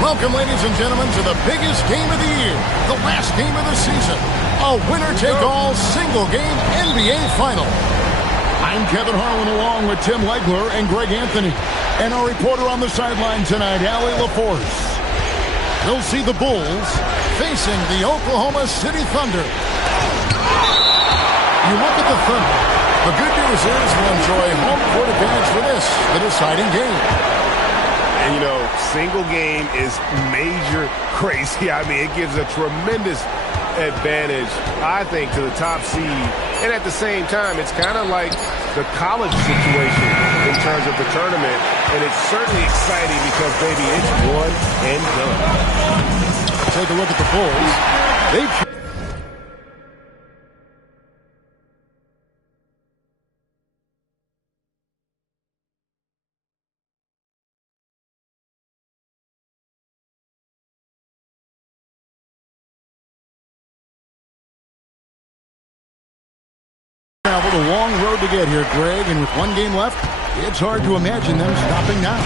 Welcome, ladies and gentlemen, to the biggest game of the year, the last game of the season, a winner-take-all single-game NBA Final. I'm Kevin Harlan along with Tim Legler and Greg Anthony, and our reporter on the sideline tonight, Allie LaForce. You'll see the Bulls facing the Oklahoma City Thunder. You look at the Thunder. The good news is we'll enjoy home court advantage for this, the deciding game. And, you know, single game is major crazy. I mean, it gives a tremendous advantage, I think, to the top seed. And at the same time, it's kind of like the college situation in terms of the tournament. And it's certainly exciting because, baby, it's one and done. Take a look at the Bulls. They've... traveled a long road to get here, Greg, and with one game left, it's hard to imagine them stopping now.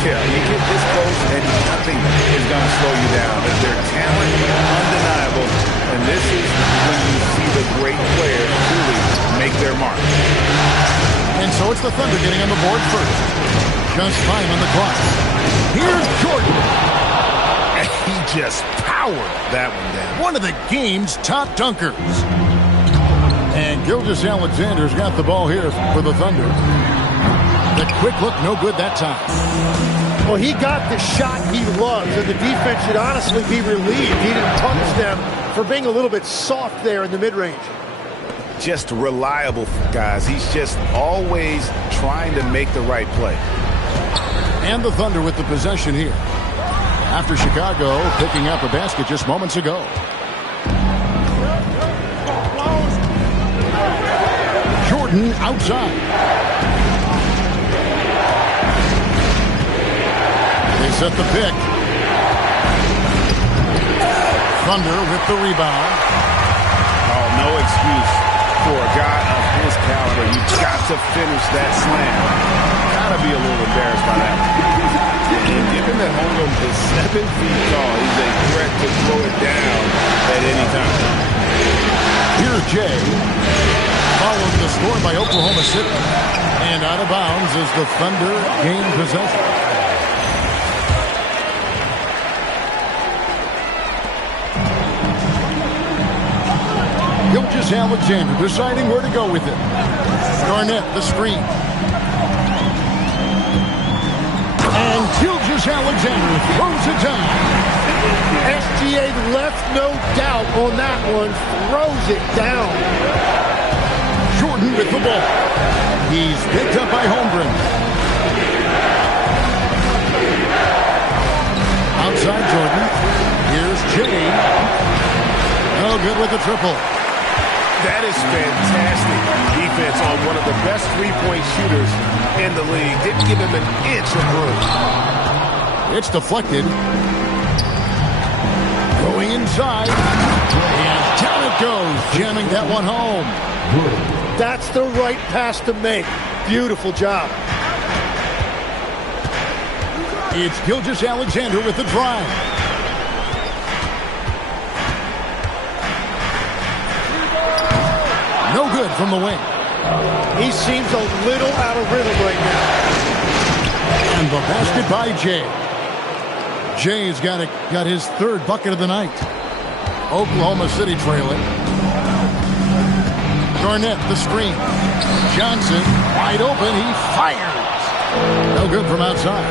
Yeah, you get this close and nothing is going to slow you down. Their talent is undeniable, and this is when you see the great players truly make their mark. And so it's the Thunder getting on the board first. Just 5 on the clock. Here's Jordan. And he just powered that one down. One of the game's top dunkers. And Gilgeous-Alexander's got the ball here for the Thunder. The quick look, no good that time. Well, he got the shot he loves, and the defense should honestly be relieved. He didn't punish them for being a little bit soft there in the mid-range. Just reliable, guys. He's just always trying to make the right play. And the Thunder with the possession here. After Chicago picking up a basket just moments ago. Jordan outside. They set the pick. Thunder with the rebound. Oh, no excuse for a guy of his caliber. You've got to finish that slam. Gotta be a little embarrassed by that. And given that Holmgren is 7 feet tall, he's a threat to throw it down at any time. Here's Jay. Following the score by Oklahoma City. And out of bounds as the Thunder gain possession. Gilgeous-Alexander deciding where to go with it. Garnett, the screen. And Gilgeous-Alexander throws it down. SGA left no doubt on that one. Throws it down. Jordan with the ball. He's picked up by Holmgren. Outside Jordan. Here's Jay. No good with the triple. That is fantastic defense on one of the best three-point shooters in the league. Didn't give him an inch of room. It's deflected. Going inside. And down it goes. Jamming that one home. That's the right pass to make. Beautiful job. It's Gilgeous-Alexander with the drive. No good from the wing. He seems a little out of rhythm right now. And the basket by Jay. Jay's got his third bucket of the night. Oklahoma City trailing. Garnett, the screen. Johnson, wide open. He fires. No good from outside.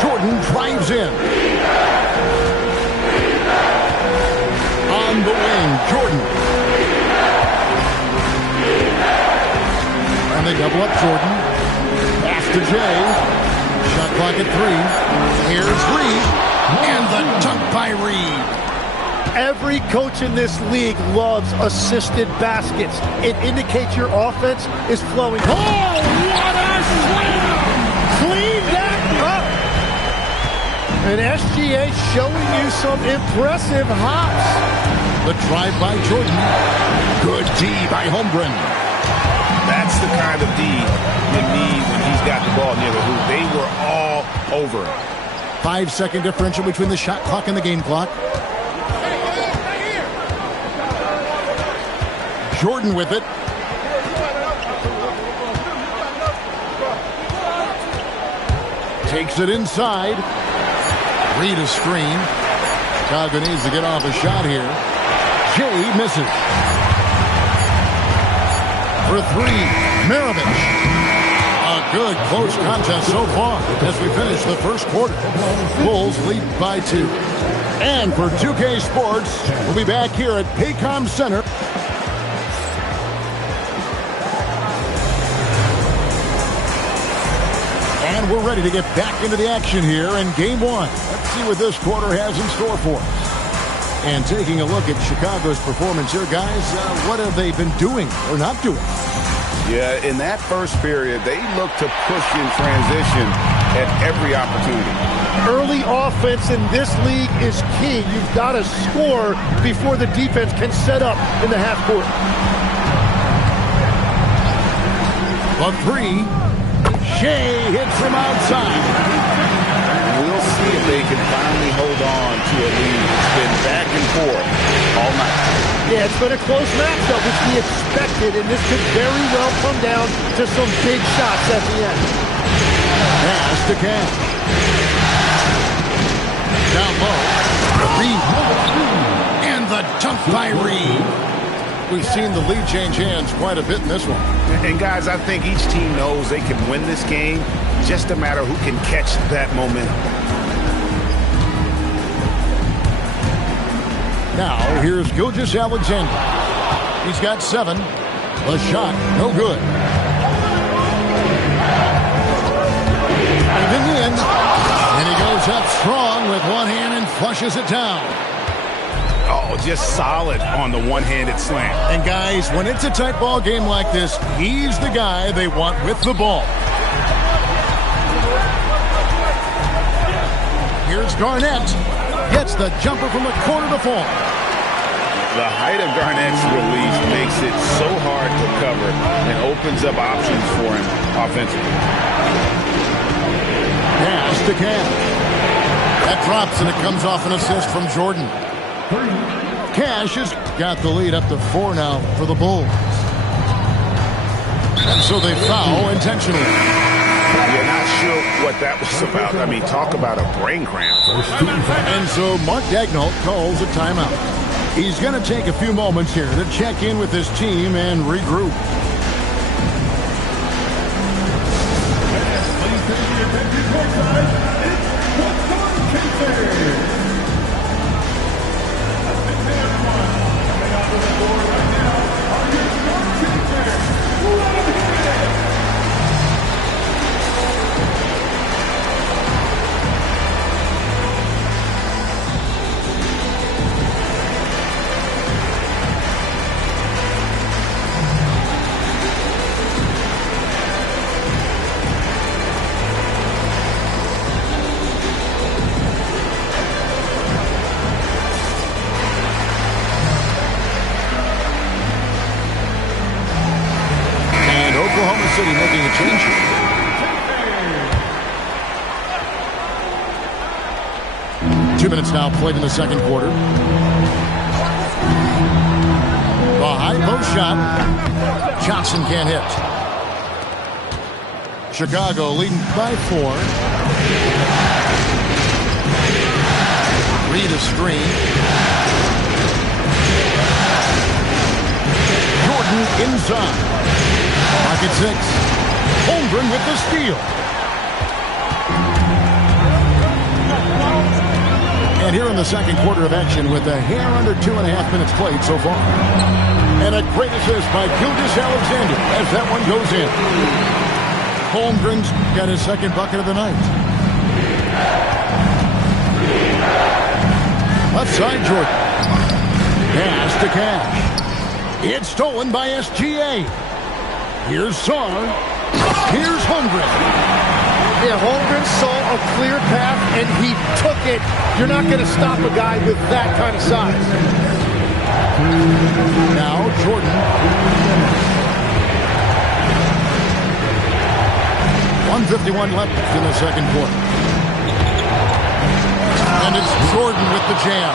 Jordan drives in. On the wing, Jordan. And they double up Jordan. Pass to Jay. Shot clock at 3. Here's Reed. And the dunk by Reed. Every coach in this league loves assisted baskets. It indicates your offense is flowing. Oh, what a slam! Clean that up. And SGA showing you some impressive hops. The drive by Jordan. Good D by Holmgren. That's the kind of D you need when he's got the ball near the hoop. They were all over him. 5-second differential between the shot clock and the game clock. Jordan with it. Takes it inside. Reed a screen. Chicago needs to get off a shot here. Jay misses. For three, Maravich. A good close contest so far as we finish the first quarter. Bulls lead by 2. And for 2K Sports, we'll be back here at Paycom Center. And we're ready to get back into the action here in Game 1. Let's see what this quarter has in store for us. And taking a look at Chicago's performance here, guys, what have they been doing or not doing? Yeah, in that first period, they looked to push in transition at every opportunity. Early offense in this league is key. You've got to score before the defense can set up in the half court. The three. Shea hits from outside. We'll see if they can finally hold on to a lead. It's been back and forth all night. Yeah, it's been a close matchup, which we expected, and this could very well come down to some big shots at the end. Pass to Cam. Down low. Reed. And the dunk by Reed. We've seen the lead change hands quite a bit in this one. And guys, I think each team knows they can win this game. Just a matter who can catch that momentum. Now, here's Gilgeous-Alexander. He's got 7. The shot, no good. Even in. And he goes up strong with one hand and flushes it down. Oh, just solid on the one-handed slam. And guys, when it's a tight ball game like this, he's the guy they want with the ball. Here's Garnett. Gets the jumper from the corner to fall. The height of Garnett's release makes it so hard to cover and opens up options for him offensively. Pass to Cam. That drops and it comes off an assist from Jordan. Cash has got the lead up to 4 now for the Bulls. And so they foul intentionally. You're not sure what that was about. I mean, talk about a brain cramp. And so Mark Daigneault calls a timeout. He's going to take a few moments here to check in with his team and regroup. Oklahoma City making a change. 2 minutes now played in the second quarter. The high post shot. Johnson can't hit. Chicago leading by 4. Reed a screen. Jordan inside. Pocket 6. Holmgren with the steal. And here in the second quarter of action with a hair under 2.5 minutes played so far. And a great assist by Gilgeous-Alexander as that one goes in. Holmgren's got his second bucket of the night. Left side Jordan. Pass to Cash. It's stolen by SGA. Here's Saar. Here's Holmgren. Yeah, Holmgren saw a clear path, and he took it. You're not going to stop a guy with that kind of size. Now Jordan. 1:51 left in the second quarter. the jam.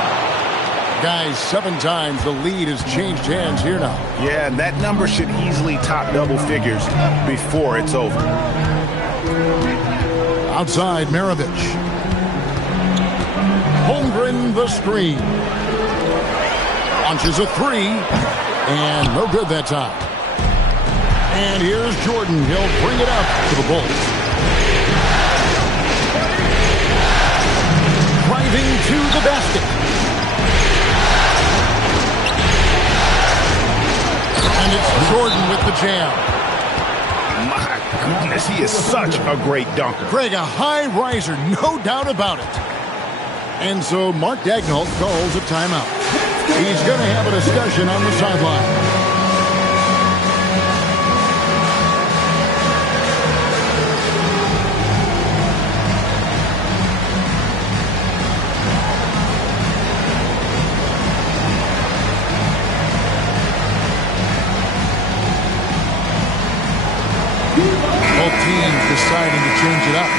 Guys, 7 times the lead has changed hands here now. Yeah, and that number should easily top double figures before it's over. Outside, Maravich. Holmgren the screen. Launches a 3. And no good that time. And here's Jordan. He'll bring it up to the Bulls. Driving to the basket. And it's Jordan with the jam. My goodness, he is such a great dunker. Greg, a high riser, no doubt about it. And so Mark Daigneault calls a timeout. He's going to have a discussion on the sideline. Both teams deciding to change it up.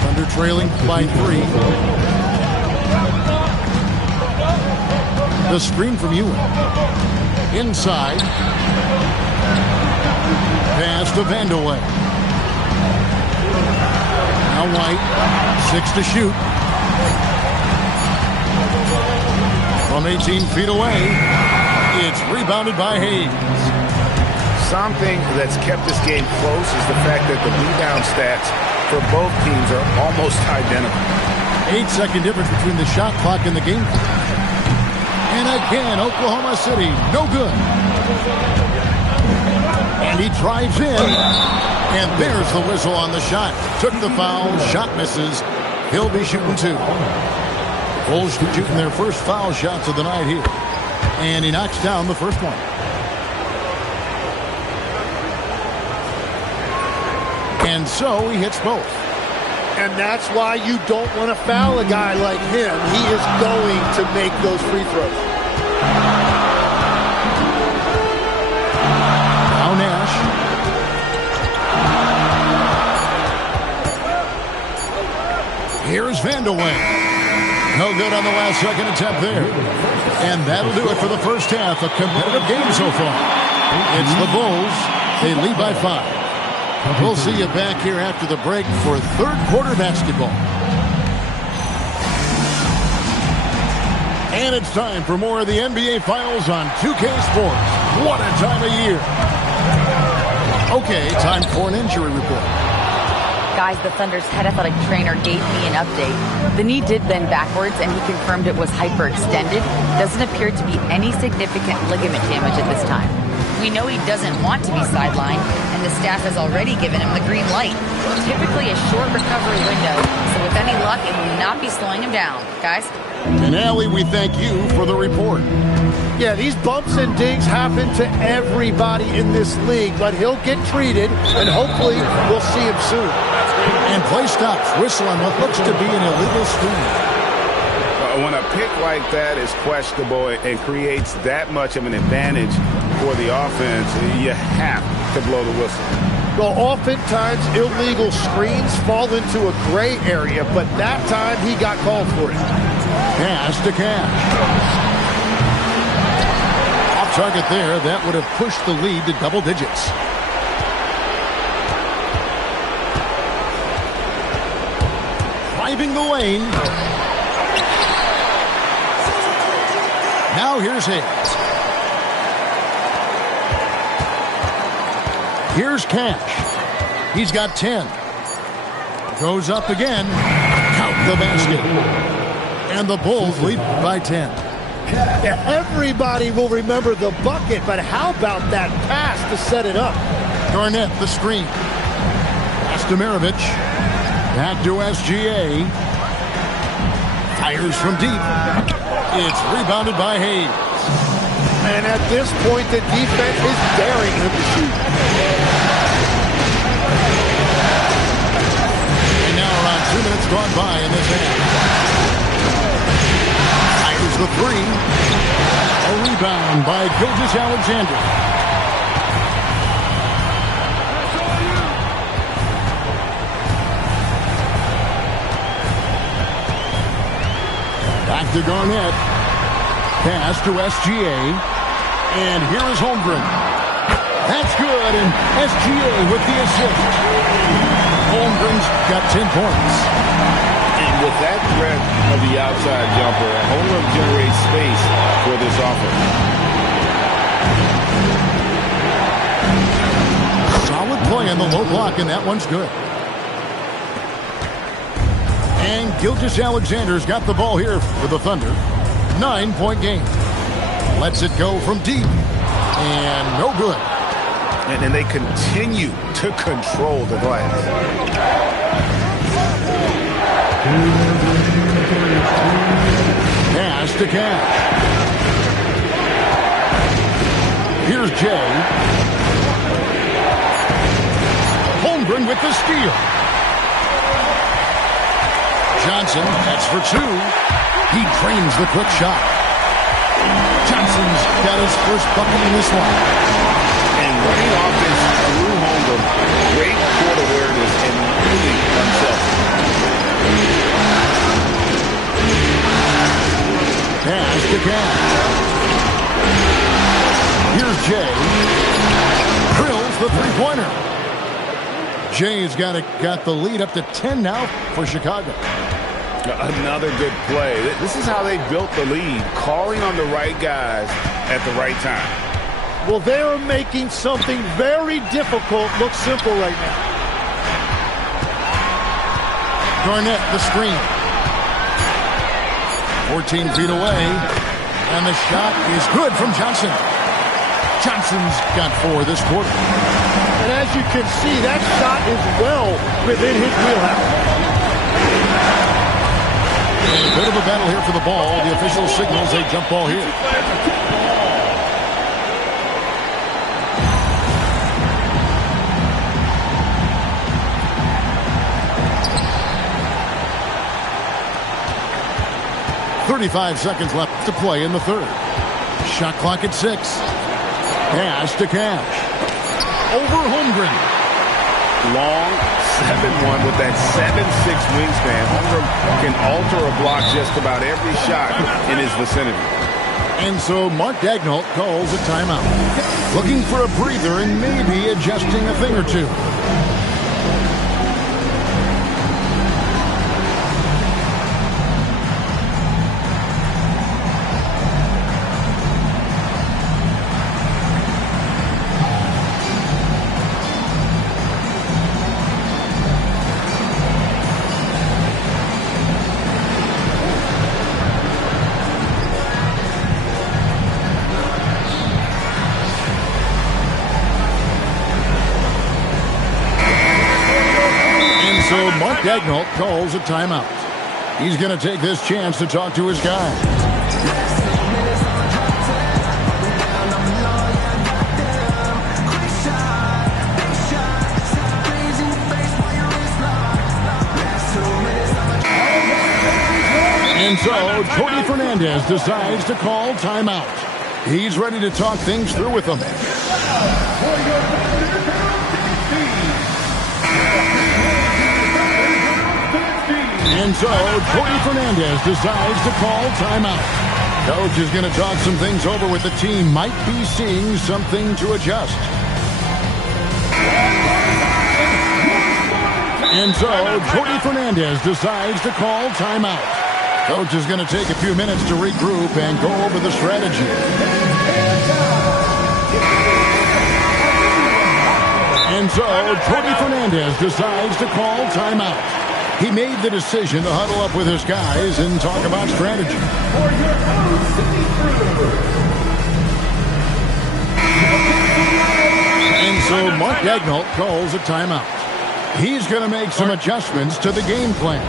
Thunder trailing by 3. The screen from Ewing. Inside. Pass to Vandeweghe. Now White. 6 to shoot. From 18 feet away. It's rebounded by Hayes. Something that's kept this game close is the fact that the rebound stats for both teams are almost identical. 8-second difference between the shot clock and the game clock. And again, Oklahoma City, no good. And he drives in. And there's the whistle on the shot. Took the foul, shot misses. He'll be shooting 2. Bulls shooting their first foul shots of the night here. And he knocks down the first one. And so he hits both. And that's why you don't want to foul a guy like him. He is going to make those free throws. Now Nash. Here's Vandeweghe. No good on the last second attempt there. And that'll do it for the first half. A competitive game so far. It's the Bulls. They lead by 5. We'll see you back here after the break for third quarter basketball. And it's time for more of the NBA Finals on 2K Sports. What a time of year. Okay, time for an injury report. Guys, the Thunder's head athletic trainer gave me an update. The knee did bend backwards, and he confirmed it was hyperextended. Doesn't appear to be any significant ligament damage at this time. We know he doesn't want to be sidelined, and the staff has already given him the green light. Typically a short recovery window, so with any luck, it will not be slowing him down. Guys? And Allie, we thank you for the report. Yeah, these bumps and dings happen to everybody in this league, but he'll get treated, and hopefully we'll see him soon. And play stops. Whistle on what looks to be an illegal screen. When a pick like that is questionable and creates that much of an advantage for the offense, you have to blow the whistle. Well, oftentimes illegal screens fall into a gray area, but that time he got called for it. Pass to Cash. Off target there. That would have pushed the lead to double digits. Driving the lane. Now here's Hayes. Here's Cash. He's got 10. Goes up again. Count the basket. And the Bulls lead by 10. Yeah, everybody will remember the bucket, but how about that pass to set it up? Garnett, the screen. Pass to Maravich. Back to SGA. Fires from deep. It's rebounded by Hayes. And at this point, the defense is daring him to shoot. And now around 2 minutes gone by in this half. Fires the 3. A rebound by Gilgeous-Alexander. Back to Garnett. Pass to SGA. And here is Holmgren. That's good, and SGA with the assist. Holmgren's got 10 points. And with that threat of the outside jumper, Holmgren generates space for this offense. Solid play on the low block, and that one's good. And Gilgeous-Alexander's got the ball here for the Thunder. 9-point game. Lets it go from deep. And no good. And they continue to control the glass. Pass to Cash. Here's Jay. Holmgren with the steal. Johnson, that's for two. He drains the quick shot. Johnson's got his first bucket in this one. And running offense through Holmgren, great court awareness and really unselfish. Pass to Cash. Here's Jay. Drills the three-pointer. Jay's got the lead up to 10 now for Chicago. Another good play. This is how they built the lead, calling on the right guys at the right time. Well, they are making something very difficult look simple right now. Garnett, the screen. 14 feet away, and the shot is good from Johnson. Johnson's got 4 this quarter. And as you can see, that shot is well within his wheelhouse. A bit of a battle here for the ball. The official signals a jump ball here. .35 seconds left to play in the third. Shot clock at 6. Pass to Cash. Over Holmgren. Long 7-1 with that 7'6" wingspan. Holmgren can alter a block just about every shot in his vicinity. And so Mark Daigneault calls a timeout. Looking for a breather and maybe adjusting a thing or two. So Mark Daigneault calls a timeout. He's going to take this chance to talk to his guy. And so Jordi Fernandez decides to call timeout. He's ready to talk things through with them. And so, Jordi Fernandez decides to call timeout. Coach is going to talk some things over with the team. Might be seeing something to adjust. And so, Jordi Fernandez decides to call timeout. Coach is going to take a few minutes to regroup and go over the strategy. And so, Jordi Fernandez decides to call timeout. He made the decision to huddle up with his guys and talk about strategy. And so Mark Daigneault calls a timeout. He's going to make some adjustments to the game plan.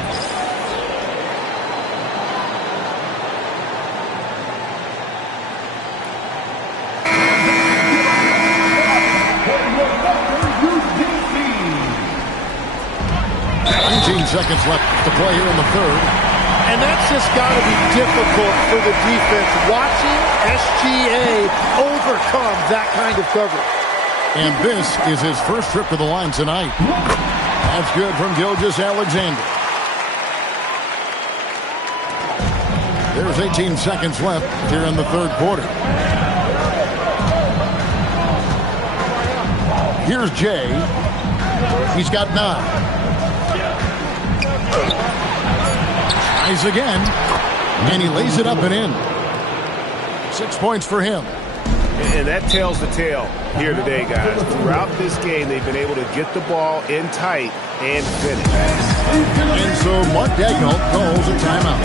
Seconds left to play here in the third. And that's just got to be difficult for the defense. Watching SGA overcome that kind of coverage. And this is his first trip to the line tonight. That's good from Gilgeous-Alexander. There's 18 seconds left here in the third quarter. Here's Jay. He's got 9. Tries again. And he lays it up and in. 6 points for him. And that tells the tale here today, guys. Throughout this game, they've been able to get the ball in tight and finish. And so Mark Daigneault calls a timeout.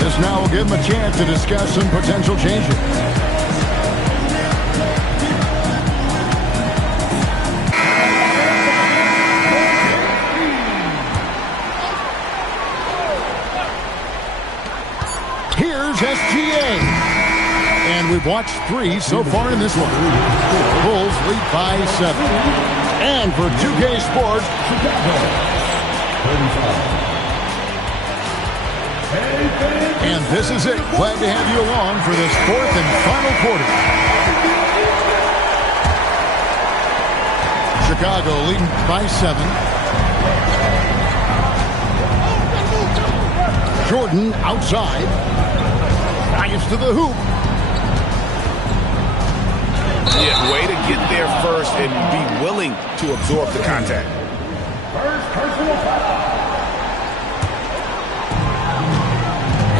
This now will give him a chance to discuss some potential changes. Here's SGA. And we've watched 3 so far in this one. Bulls lead by 7. And for 2K Sports, and this is it. Glad to have you along for this 4th and final quarter. Chicago leading by 7. Jordan outside. Drives to the hoop. Yeah, way to get there first and be willing to absorb the contact.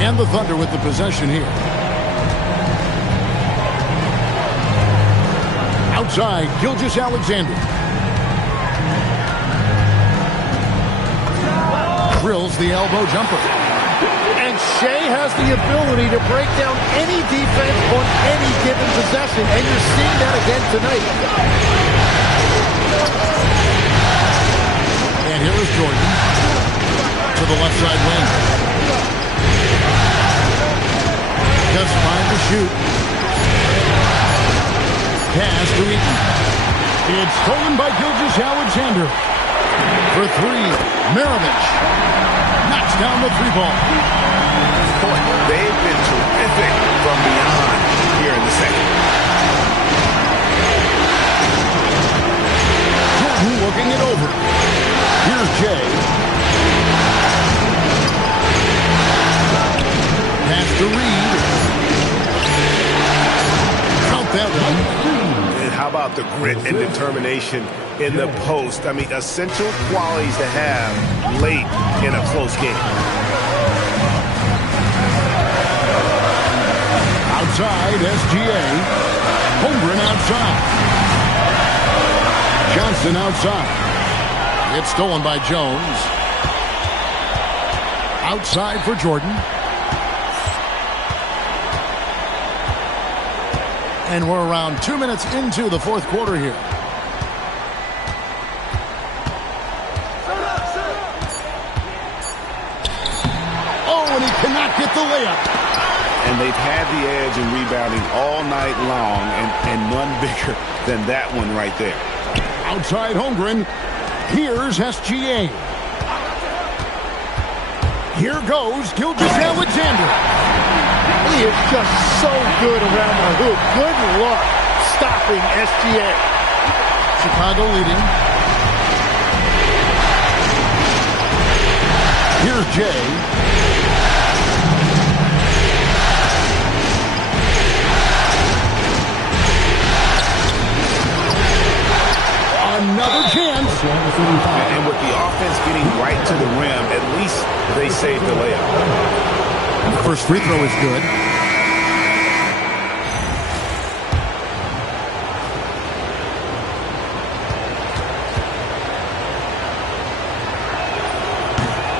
And the Thunder with the possession here. Outside, Gilgeous-Alexander. Drills the elbow jumper. And Shea has the ability to break down any defense on any given possession, and you're seeing that again tonight. And here is Jordan to the left side wing. Just 5 to shoot. Pass to Eaton. It's stolen by Gilgeous-Alexander. For 3, Maravich knocks down the 3-ball. Boy, they've been terrific from beyond here in the second. Jordan looking it over. Here's Jay. Pass to Reed. Count that one. And how about the grit and determination in the post? I mean, essential qualities to have late in a close game. Outside, SGA. Holmgren outside. Johnson outside. It's stolen by Jones. Outside for Jordan. And we're around 2 minutes into the fourth quarter here. Oh, and he cannot get the layup. And they've had the edge in rebounding all night long, and none bigger than that one right there. Outside Holmgren. Here's SGA. Here goes Gilgeous-Alexander. He is just so good around the hoop. Good luck stopping SGA. Chicago leading. Here's Jay. Another chance. And with the offense getting right to the rim, at least they saved the layup. The first free throw is good.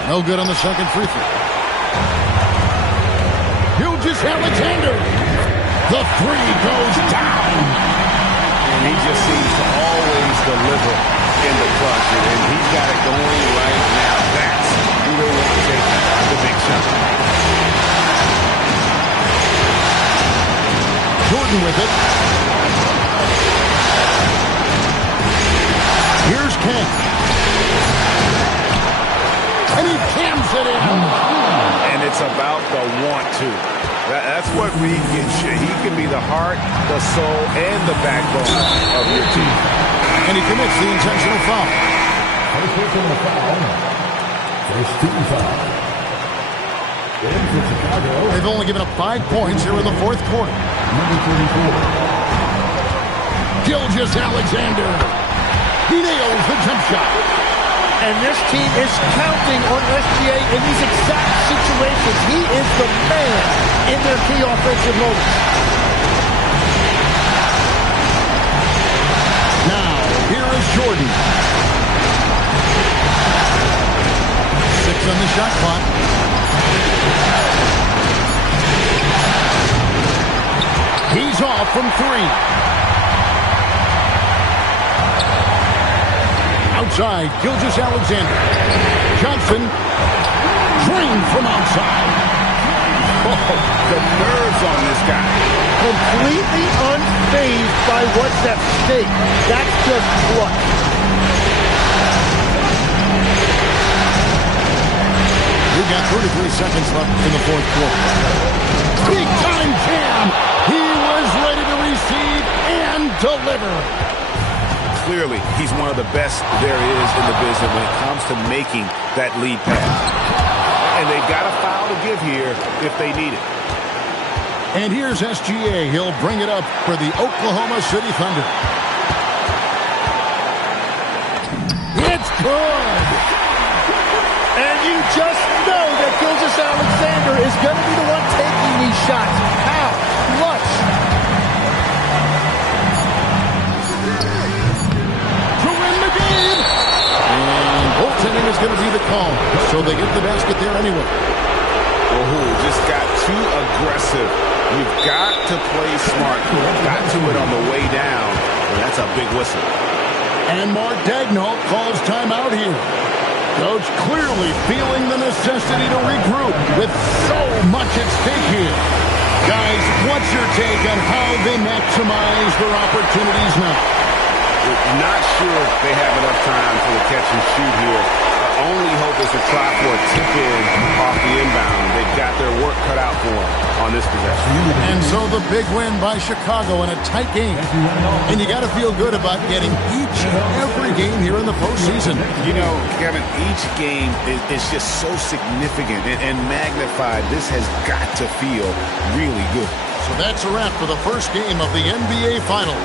No good on the second free throw. Gilgeous-Alexander. The 3 goes down. And he just seems to always deliver in the clutch. And he's got it going right now. That's who they want to take the big shot. Jordan with it. Here's Kent. And he cams it in. And it's about the want to. That's what Reed gets you. He can be the heart, the soul, and the backbone of your team. And he commits the intentional foul. First team foul. They've only given up 5 points here in the fourth quarter. Gilgeous Alexander. He nails the jump shot. And this team is counting on SGA in these exact situations. He is the man in their key offensive moments. Now, here is Jordan. 6 on the shot clock. He's off from 3. Outside, Gilgeous Alexander. Johnson, drained from outside. Oh, the nerves on this guy. Completely unfazed by what's at stake. That's just clutch. We've got 33 seconds left in the fourth quarter. Big time jam. He was ready to receive and deliver. Clearly, he's one of the best there is in the business when it comes to making that lead pass. And they've got a foul to give here if they need it. And here's SGA. He'll bring it up for the Oklahoma City Thunder. It's good. And you just know that Gilgeous Alexander is going to be the one taking these shots. How? Clutch. And goaltending is going to be the call. So they get the basket there anyway. Oh, just got too aggressive. You've got to play smart. Got to it on the way down. And that's a big whistle. And Mark Daigneault calls timeout here. Coach clearly feeling the necessity to regroup with so much at stake here. Guys, what's your take on how they maximize their opportunities now? Not sure they have enough time for the catch and shoot here. Only hope is to try for a tip-in off the inbound. They've got their work cut out for them on this possession. And so the big win by Chicago in a tight game. And you got to feel good about getting each and every game here in the postseason. You know, Kevin, each game is just so significant and magnified. This has got to feel really good. So that's a wrap for the first game of the NBA Finals.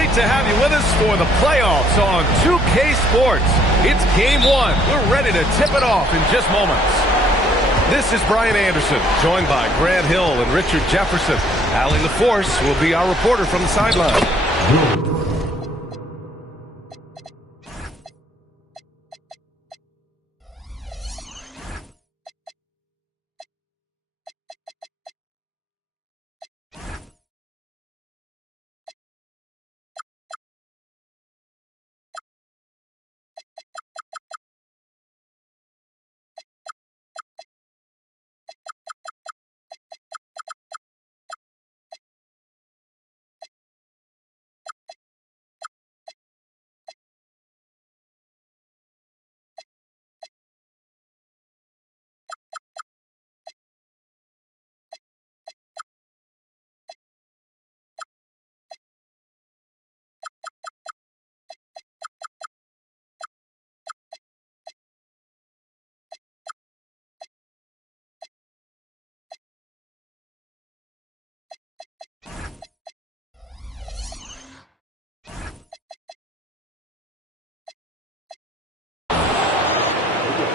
Great to have you with us for the playoffs on 2K Sports. It's game one. We're ready to tip it off in just moments. This is Brian Anderson, joined by Grant Hill and Richard Jefferson. Allie LaForce will be our reporter from the sideline.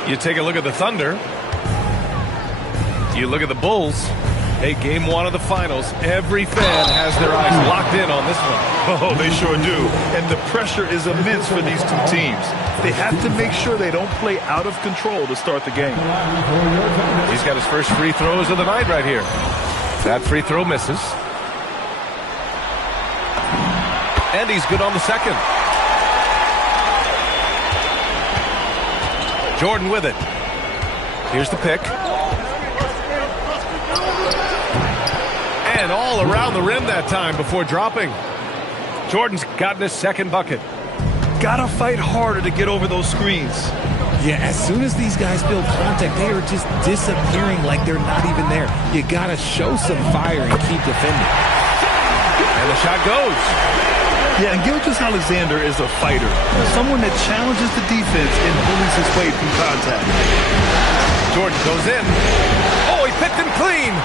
You take a look at the Thunder. You look at the Bulls. Hey, game one of the finals. Every fan has their eyes locked in on this one. Oh, they sure do. And the pressure is immense for these two teams. They have to make sure they don't play out of control to start the game. He's got his first free throws of the night right here. That free throw misses. And he's good on the second. Jordan with it. Here's the pick. And all around the rim that time before dropping. Jordan's gotten his second bucket. Gotta fight harder to get over those screens. Yeah, as soon as these guys build contact, they are just disappearing like they're not even there. You gotta show some fire and keep defending. And the shot goes. Yeah, and Gilgeous-Alexander is a fighter. Someone that challenges the defense and bullies his way through contact. Jordan goes in. Oh, he picked him clean.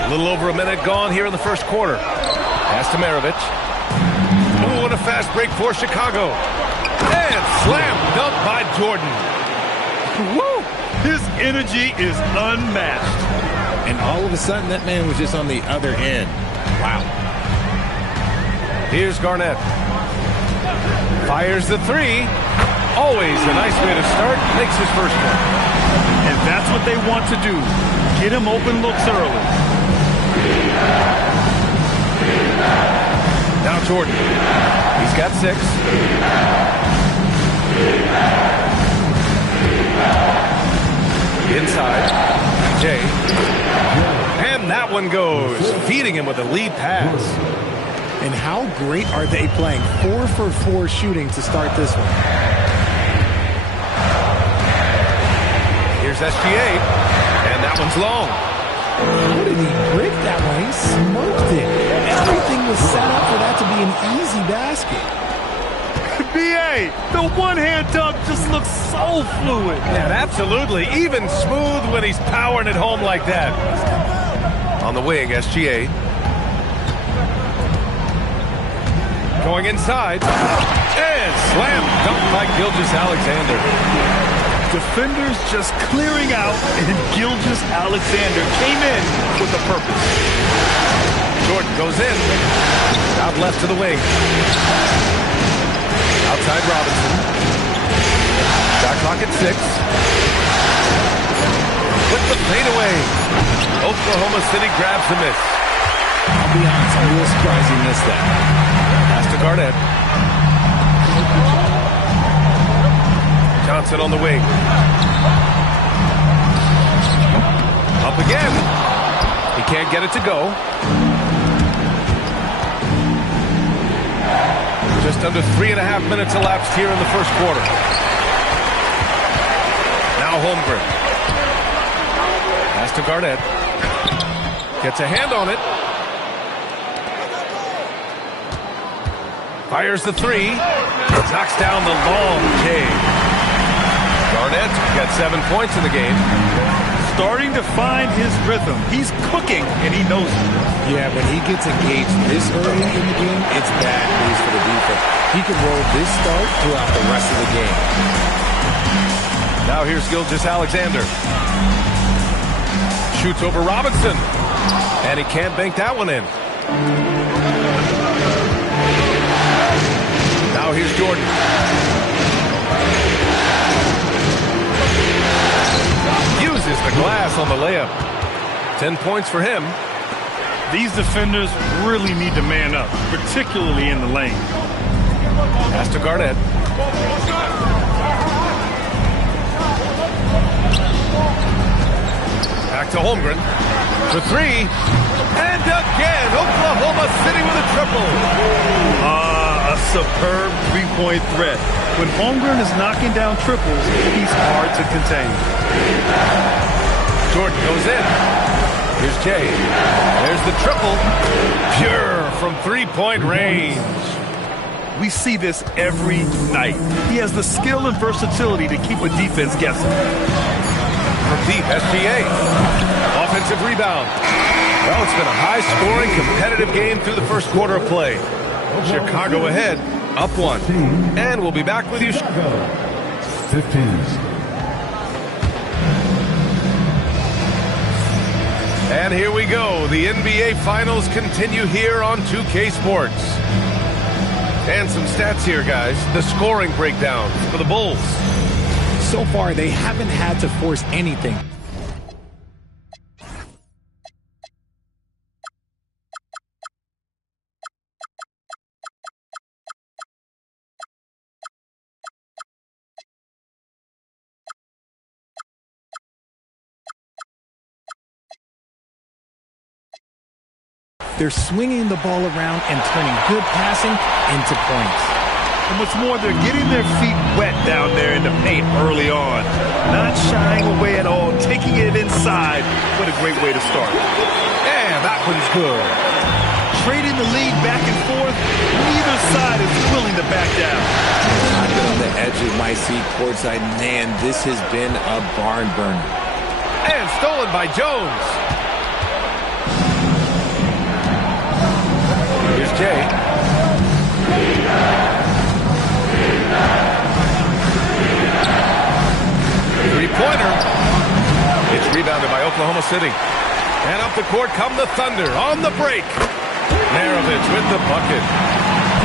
A little over a minute gone here in the first quarter. Pass to Maravich. Oh, and a fast break for Chicago. And slam dunk by Jordan. Woo! His energy is unmatched. And all of a sudden, that man was just on the other end. Wow. Here's Garnett. Fires the three. Always a nice way to start. Makes his first one. And that's what they want to do. Get him open looks early. Now Jordan. He's got 6. Inside. Jay. And that one goes. Feeding him with a lead pass. And how great are they playing? 4 for 4 shooting to start this one. Here's SGA. And that one's long. How did he break that one? He smoked it. Everything was set up for that to be an easy basket. B.A., the one-hand dunk just looks so fluid. Yeah, absolutely. Even smooth when he's powering it home like that. On the wing, SGA. Going inside. And slam dunk by Gilgeous-Alexander. Defenders just clearing out, and Gilgeous-Alexander came in with a purpose. Jordan goes in. Out left to the wing. Outside Robinson. Shot clock at 6. With the fadeaway. Oklahoma City grabs the miss. I'll be honest, I'm a little surprised he missed that. Pass to Garnett. Johnson on the wing. Up again. He can't get it to go. Just under 3.5 minutes elapsed here in the first quarter. Now Holmgren. Pass to Garnett. Gets a hand on it. Fires the 3. Knocks down the long J. Garnett got 7 points in the game. starting to find his rhythm. He's cooking, and he knows it. Yeah, when he gets engaged this early in the game, it's bad news for the defense. He can roll this start throughout the rest of the game. Now here's Gilgeous-Alexander. Shoots over Robinson. And he can't bank that one in. Now here's Jordan. Uses the glass on the layup. 10 points for him. These defenders really need to man up, particularly in the lane. Pass to Garnett. Back to Holmgren. For three. And again, Oklahoma City with a triple. A superb three-point threat. When Holmgren is knocking down triples, he's hard to contain. Jordan goes in. Here's Jay. There's the triple. Pure from three-point range. We see this every night. He has the skill and versatility to keep a defense guessing. From deep, SGA. Offensive rebound. Well, it's been a high-scoring, competitive game through the first quarter of play. Chicago ahead, up one. And we'll be back with you. 15. And here we go. The NBA Finals continue here on 2K Sports. And some stats here, guys. The scoring breakdown for the Bulls. So far, they haven't had to force anything. They're swinging the ball around and turning good passing into points. And what's more, they're getting their feet wet down there in the paint early on. Not shying away at all, taking it inside. What a great way to start. And that one's good. Trading the lead back and forth, neither side is willing to back down. I've been on the edge of my seat courtside. Man, this has been a barn burner. And stolen by Jones. Here's Jay. Three-pointer. It's rebounded by Oklahoma City. And up the court come the Thunder on the break. Maravich with the bucket.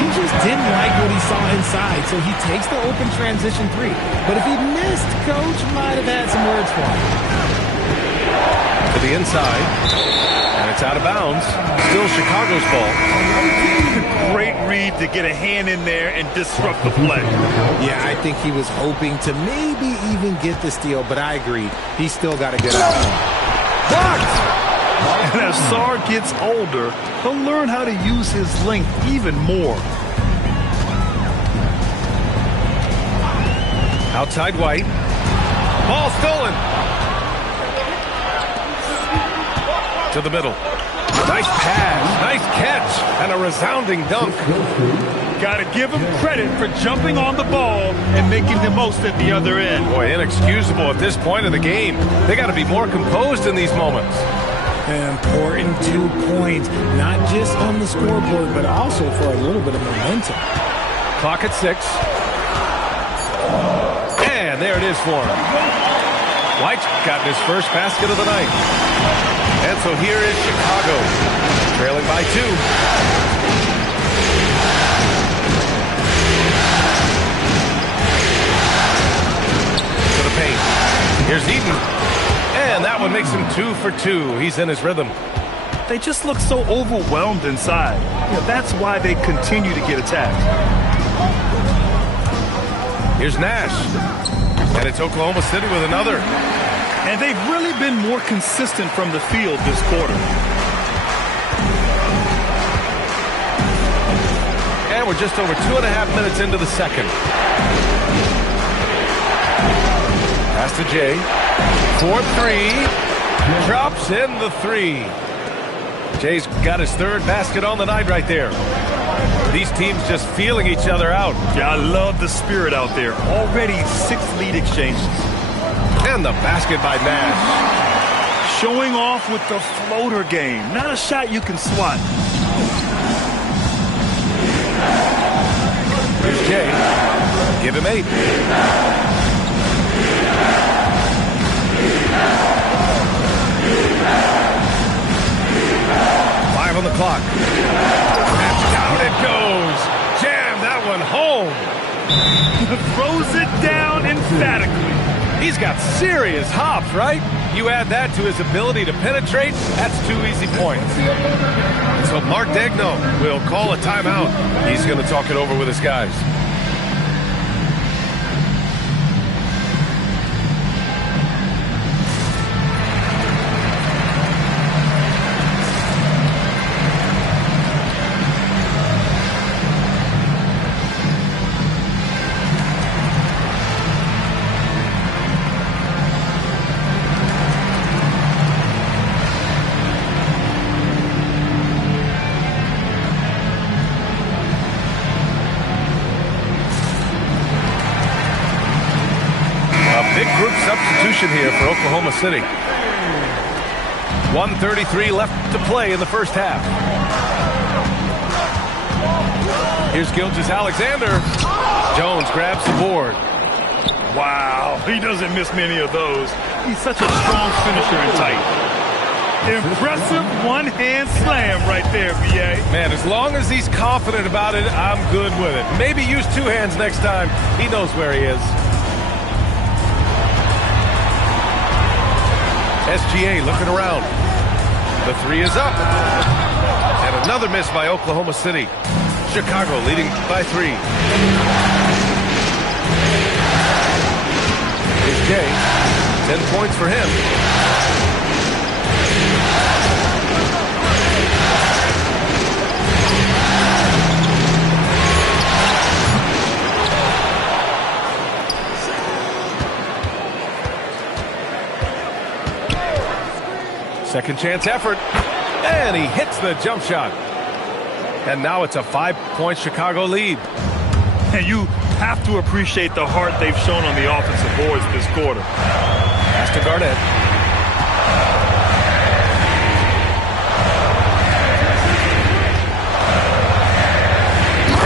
He just didn't like what he saw inside, so he takes the open transition three. But if he missed, Coach might have had some words for him. To the inside. And it's out of bounds. Still Chicago's ball. Great read to get a hand in there and disrupt the play. Yeah, I think he was hoping to maybe even get the steal, but I agree. He's still got to get out. Blocked! And as Sarr gets older, he'll learn how to use his length even more. Outside White. Ball stolen. To the middle. Nice pass, nice catch, and a resounding dunk. Got to give him credit for jumping on the ball and making the most at the other end. Boy, inexcusable at this point of the game. They got to be more composed in these moments. An important 2 points, not just on the scoreboard, but also for a little bit of momentum. Clock at 6. And there it is for him. White's got his first basket of the night. And so here is Chicago, trailing by 2. To the paint. Here's Eden. And that one makes him 2 for 2. He's in his rhythm. They just look so overwhelmed inside. That's why they continue to get attacked. Here's Nash. And it's Oklahoma City with another. And they've really been more consistent from the field this quarter. And we're just over 2.5 minutes into the second. Pass to Jay. 4-3. Drops in the 3. Jay's got his third basket on the night right there. These teams just feeling each other out. Yeah, I love the spirit out there. Already 6 lead exchanges. And the basket by Nash. showing off with the floater game. Not a shot you can swat. Here's Jay. Give him 8. On the clock. And down it goes. Jam that one home. Throws it down emphatically. He's got serious hops, right? You add that to his ability to penetrate, that's 2 easy points. So Mark Daigneault will call a timeout. He's going to talk it over with his guys. Substitution here for Oklahoma City. 1:33 left to play in the first half. Here's Gilgeous-Alexander. Jones grabs the board. Wow, he doesn't miss many of those. He's such a strong finisher in tight. Impressive one-hand slam right there, B.A. Man, as long as he's confident about it, I'm good with it. Maybe use 2 hands next time. He knows where he is. SGA looking around. The 3 is up. And another miss by Oklahoma City. Chicago leading by 3. Here's Jay. 10 points for him. Second chance effort, and he hits the jump shot. And now it's a 5-point Chicago lead. And you have to appreciate the heart they've shown on the offensive boards this quarter. Pass to Garnett.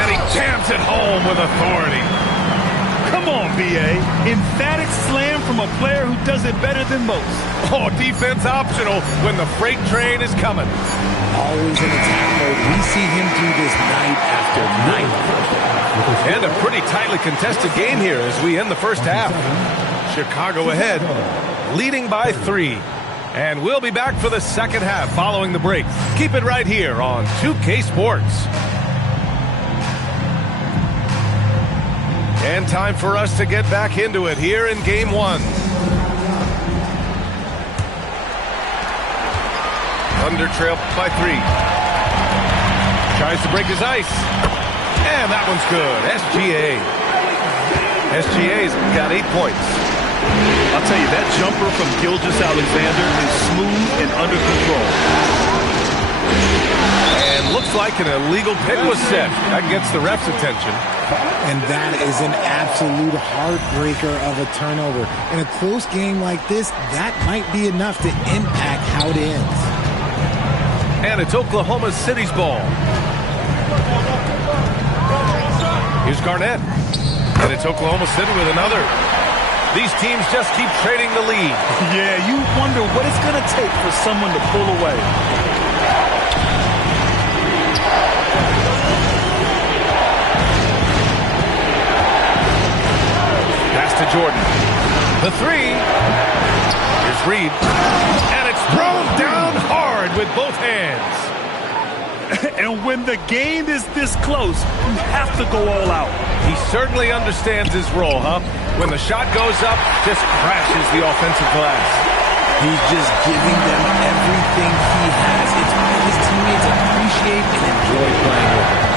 And he jams it home with authority. Come on, B.A. Emphatic slam from a player who does it better than most. Oh, defense optional when the freight train is coming. Always in attack mode. We see him do this night after night. And a pretty tightly contested game here as we end the first half. Chicago ahead, leading by 3. And we'll be back for the second half following the break. Keep it right here on 2K Sports. And time for us to get back into it here in Game 1. Thunder trail by 3. Tries to break his ice. And that one's good. SGA's got 8 points. I'll tell you, that jumper from Gilgeous-Alexander is smooth and under control. And looks like an illegal pick was set. That gets the ref's attention. And that is an absolute heartbreaker of a turnover. In a close game like this, that might be enough to impact how it ends. And it's Oklahoma City's ball. Here's Garnett. And it's Oklahoma City with another. These teams just keep trading the lead. Yeah, you wonder what it's going to take for someone to pull away. To Jordan. The 3. Here's Reed. And it's thrown down hard with both hands. And when the game is this close, you have to go all out. He certainly understands his role, huh? When the shot goes up, just crashes the offensive glass. He's just giving them everything he has. It's why his teammates appreciate and enjoy playing with him.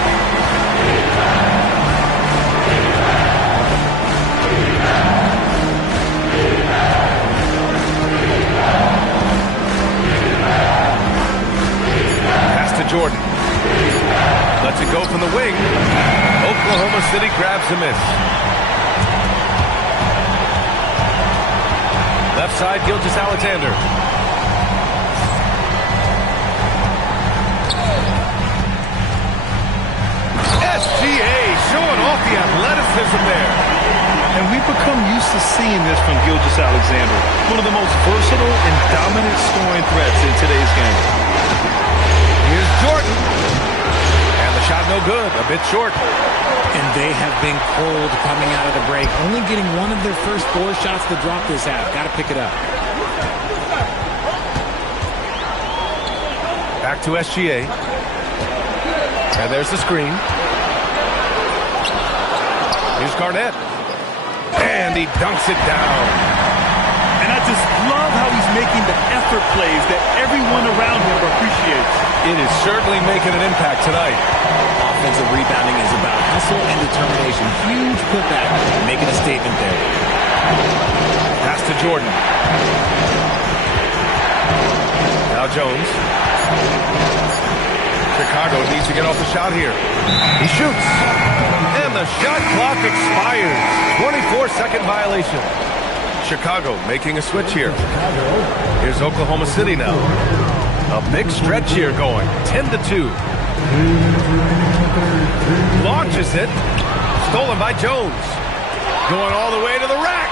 Jordan. Lets it go from the wing. Oklahoma City grabs the miss. Left side, Gilgeous-Alexander. SGA showing off the athleticism there. And we've become used to seeing this from Gilgeous-Alexander, one of the most versatile and dominant scoring threats in today's game. Here's Jordan. And the shot no good, a bit short. And they have been cold coming out of the break, only getting one of their first 4 shots to drop this half. Got to pick it up. Back to SGA. And there's the screen. Here's Garnett. And he dunks it down. And I just love how he's making the effort plays that everyone around him appreciates. It is certainly making an impact tonight. Offensive rebounding is about hustle and determination. Huge putback, making a statement there. Pass to Jordan. Now Jones. Chicago needs to get off the shot here. He shoots. And the shot clock expires. 24-second violation. Chicago making a switch here. Here's Oklahoma City now. A big stretch here going. 10-2. Launches it. Stolen by Jones. Going all the way to the rack.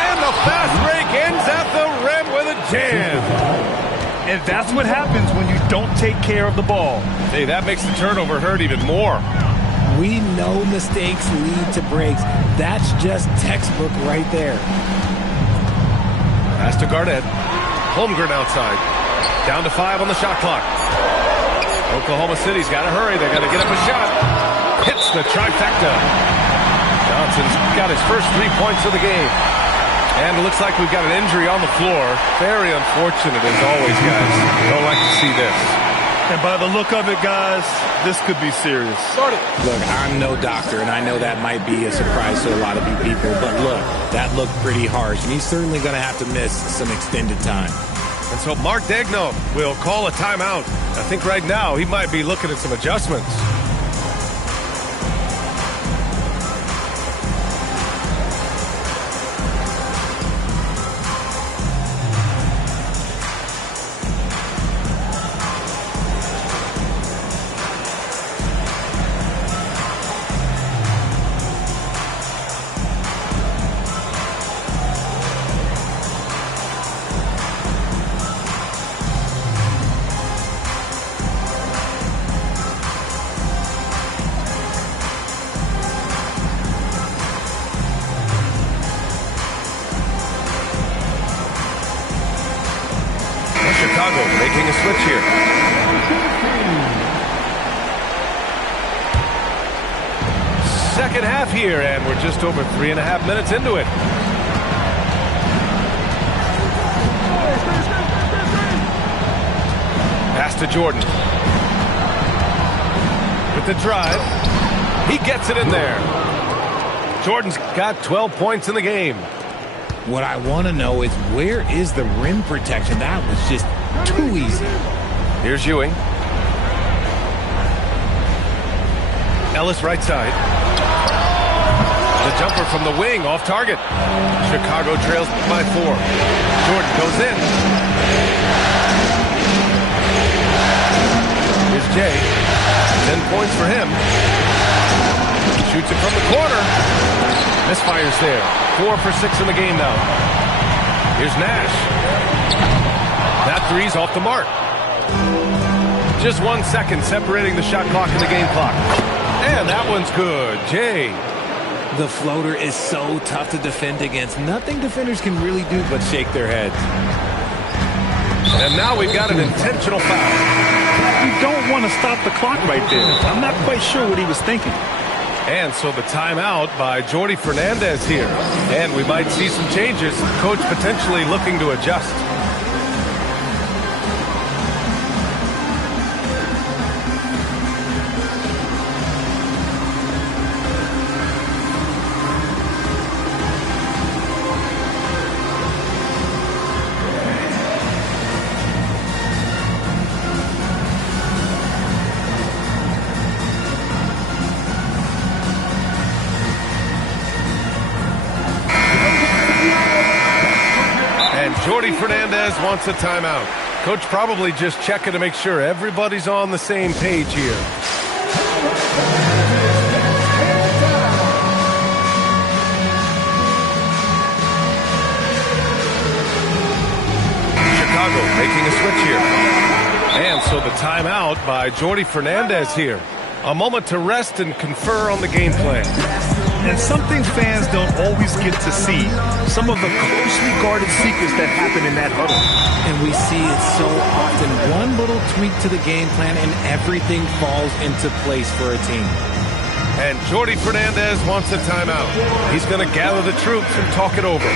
And the fast break ends at the rim with a jam. And that's what happens when you don't take care of the ball. Hey, that makes the turnover hurt even more. We know mistakes lead to breaks. That's just textbook right there. Pass to Garnett. Holmgren outside. Down to 5 on the shot clock. Oklahoma City's got to hurry. They got to get up a shot. Hits the trifecta. Johnson's got his first 3 points of the game. And it looks like we've got an injury on the floor. Very unfortunate as always, guys. Don't like to see this. And by the look of it, guys, this could be serious. Look, I'm no doctor, and I know that might be a surprise to a lot of you people. But look, that looked pretty harsh, and he's certainly going to have to miss some extended time. And so Mark Daigneault will call a timeout. I think right now he might be looking at some adjustments. Chicago making a switch here. Second half here, and we're just over 3.5 minutes into it. Pass to Jordan. With the drive. He gets it in there. Jordan's got 12 points in the game. What I want to know is, where is the rim protection? That was just too easy. Here's Ewing. Ellis right side. The jumper from the wing off target. Chicago trails by 4. Jordan goes in. Here's Jay. 10 points for him. Shoots it from the corner. Misfires there. 4 for 6 in the game now. Here's Nash. That three's off the mark. Just 1 second separating the shot clock and the game clock. And that one's good. Jay. The floater is so tough to defend against. Nothing defenders can really do but shake their heads. And now we've got an intentional foul. You don't want to stop the clock right there. I'm not quite sure what he was thinking. And so the timeout by Jordi Fernandez here. And we might see some changes. Coach potentially looking to adjust. Jordi Fernandez wants a timeout. Coach probably just checking to make sure everybody's on the same page here. Chicago making a switch here. And so the timeout by Jordi Fernandez here. A moment to rest and confer on the game plan. And something fans don't always get to see. Some of the closely guarded secrets that happen in that huddle. And we see it so often. One little tweak to the game plan and everything falls into place for a team. And Jordi Fernandez wants a timeout. He's going to gather the troops and talk it over.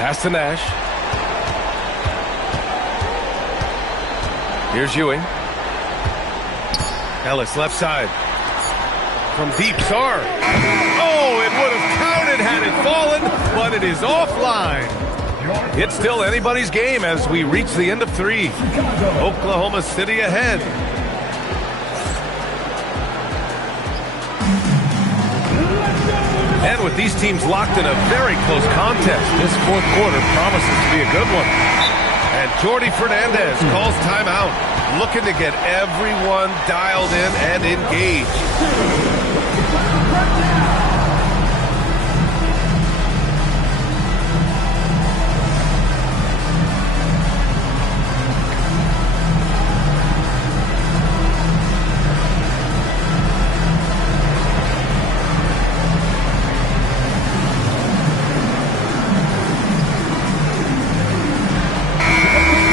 Pass to Nash. Here's Ewing. Ellis left side. From deep, Sarr. Oh, it would have counted had it fallen, but it is offline. It's still anybody's game as we reach the end of 3. Oklahoma City ahead. And with these teams locked in a very close contest, this fourth quarter promises to be a good one. And Jordi Fernandez calls timeout, looking to get everyone dialed in and engaged.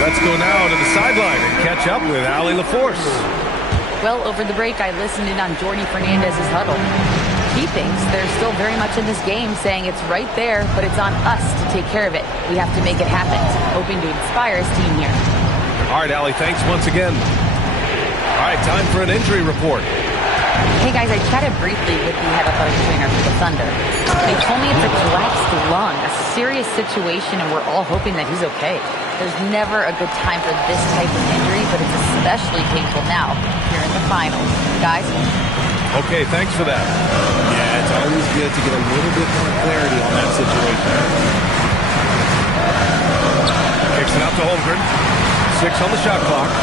Let's go now to the sideline and catch up with Allie LaForce. Well, over the break, I listened in on Jordi Fernandez's huddle. He thinks they're still very much in this game, saying it's right there, but it's on us to take care of it. We have to make it happen. Hoping to inspire his team here. All right, Allie, thanks once again. All right, time for an injury report. Hey, guys, I chatted briefly with the head athletic trainer for the Thunder. They told me it's a collapsed lung, a serious situation, and we're all hoping that he's okay. There's never a good time for this type of injury, but it's especially painful now, here in the finals. Guys? Okay, thanks for that. Yeah, it's always good to get a little bit more clarity on that situation. Kicks it out to Holmgren. 6 on the shot clock.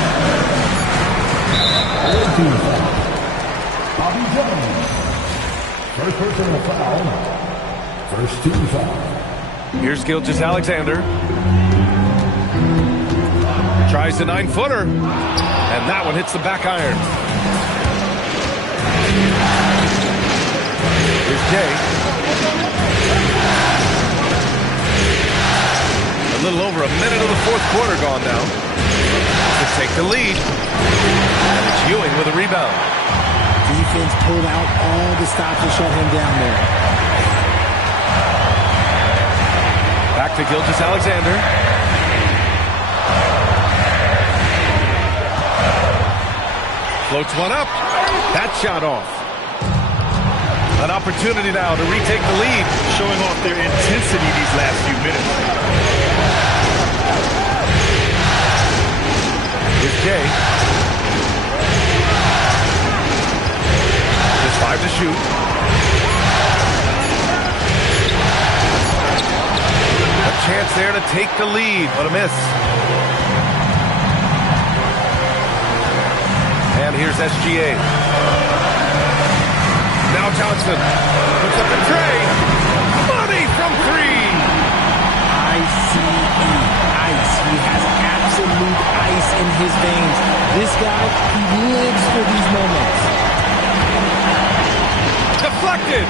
Bobby Jones. First personal foul. First team foul. Here's Gilgeous-Alexander. Tries the 9-footer. And that one hits the back iron. Here's Jay. A little over a minute of the fourth quarter gone now. To take the lead. And it's Ewing with a rebound. Defense pulled out all the stops to shut him down there. Back to Gilgeous-Alexander. Floats one up. That shot off. An opportunity now to retake the lead. Showing off their intensity these last few minutes. Here's Jay. There's 5 to shoot. A chance there to take the lead, but a miss. And here's SGA. Now Johnson puts up the tray. Money from 3. ICE. Ice. He has absolute ice in his veins. This guy, he lives for these moments. Deflected.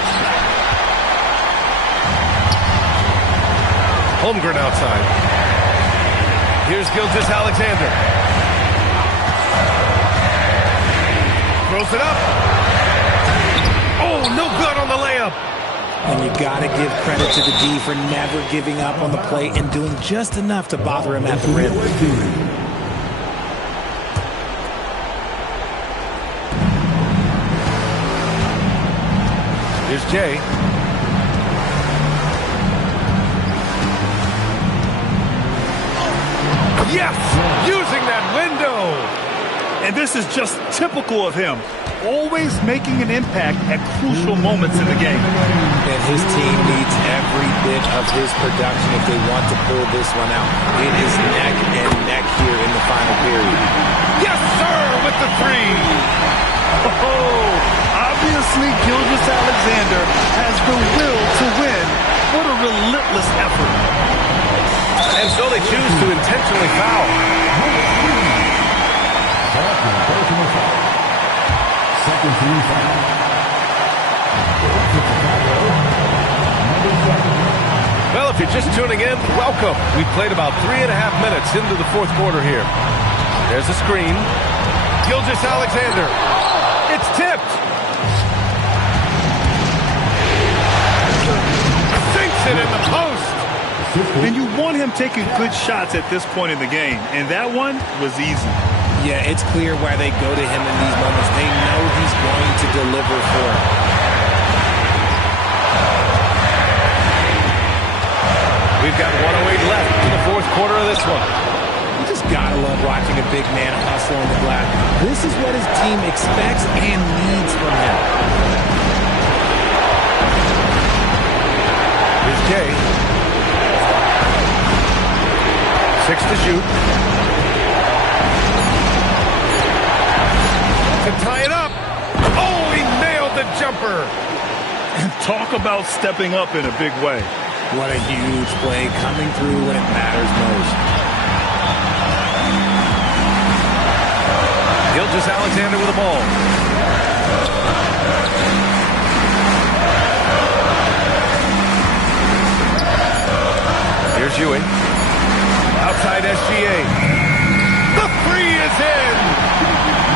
Holmgren outside. Here's Gilgeous-Alexander. Throws it up. Oh, no good on the layup. And you got to give credit to the D for never giving up on the play and doing just enough to bother him at the rim. Here's Jay. And this is just typical of him, always making an impact at crucial moments in the game. And his team needs every bit of his production if they want to pull this one out. It is neck and neck here in the final period. Yes, sir, with the three. Oh, obviously Gilgeous-Alexander has the will to win. What a relentless effort. And so they choose to intentionally foul. Second team foul. Well, if you're just tuning in, welcome. We played about 3.5 minutes into the fourth quarter here. There's the screen. Gilgeous-Alexander. It's tipped. Sinks it in the post. And you want him taking good shots at this point in the game. And that one was easy. Yeah, it's clear why they go to him in these moments. They know he's going to deliver for them. We've got 1:08 left in the fourth quarter of this one. You just gotta love watching a big man hustle on the glass. This is what his team expects and needs from him. Here's Jay. 6 to shoot. To tie it up. Oh, he nailed the jumper. And talk about stepping up in a big way. What a huge play coming through when it matters most. Gilgeous-Alexander with the ball. Here's Ewing. Outside SGA. The three is in.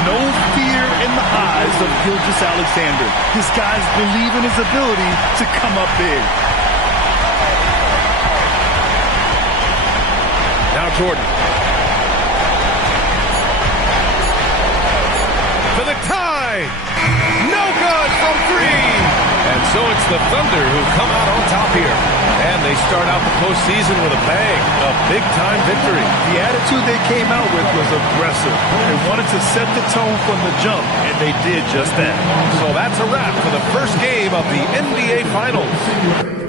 No fear in the eyes of Gilgeous-Alexander. This guys believe in his ability to come up big. Now Jordan. For the tie. No good from three. And so it's the Thunder who come out on top here. And they start out the postseason with a bang. A big-time victory. The attitude they came out with was aggressive. They wanted to set the tone from the jump, and they did just that. So that's a wrap for the first game of the NBA Finals.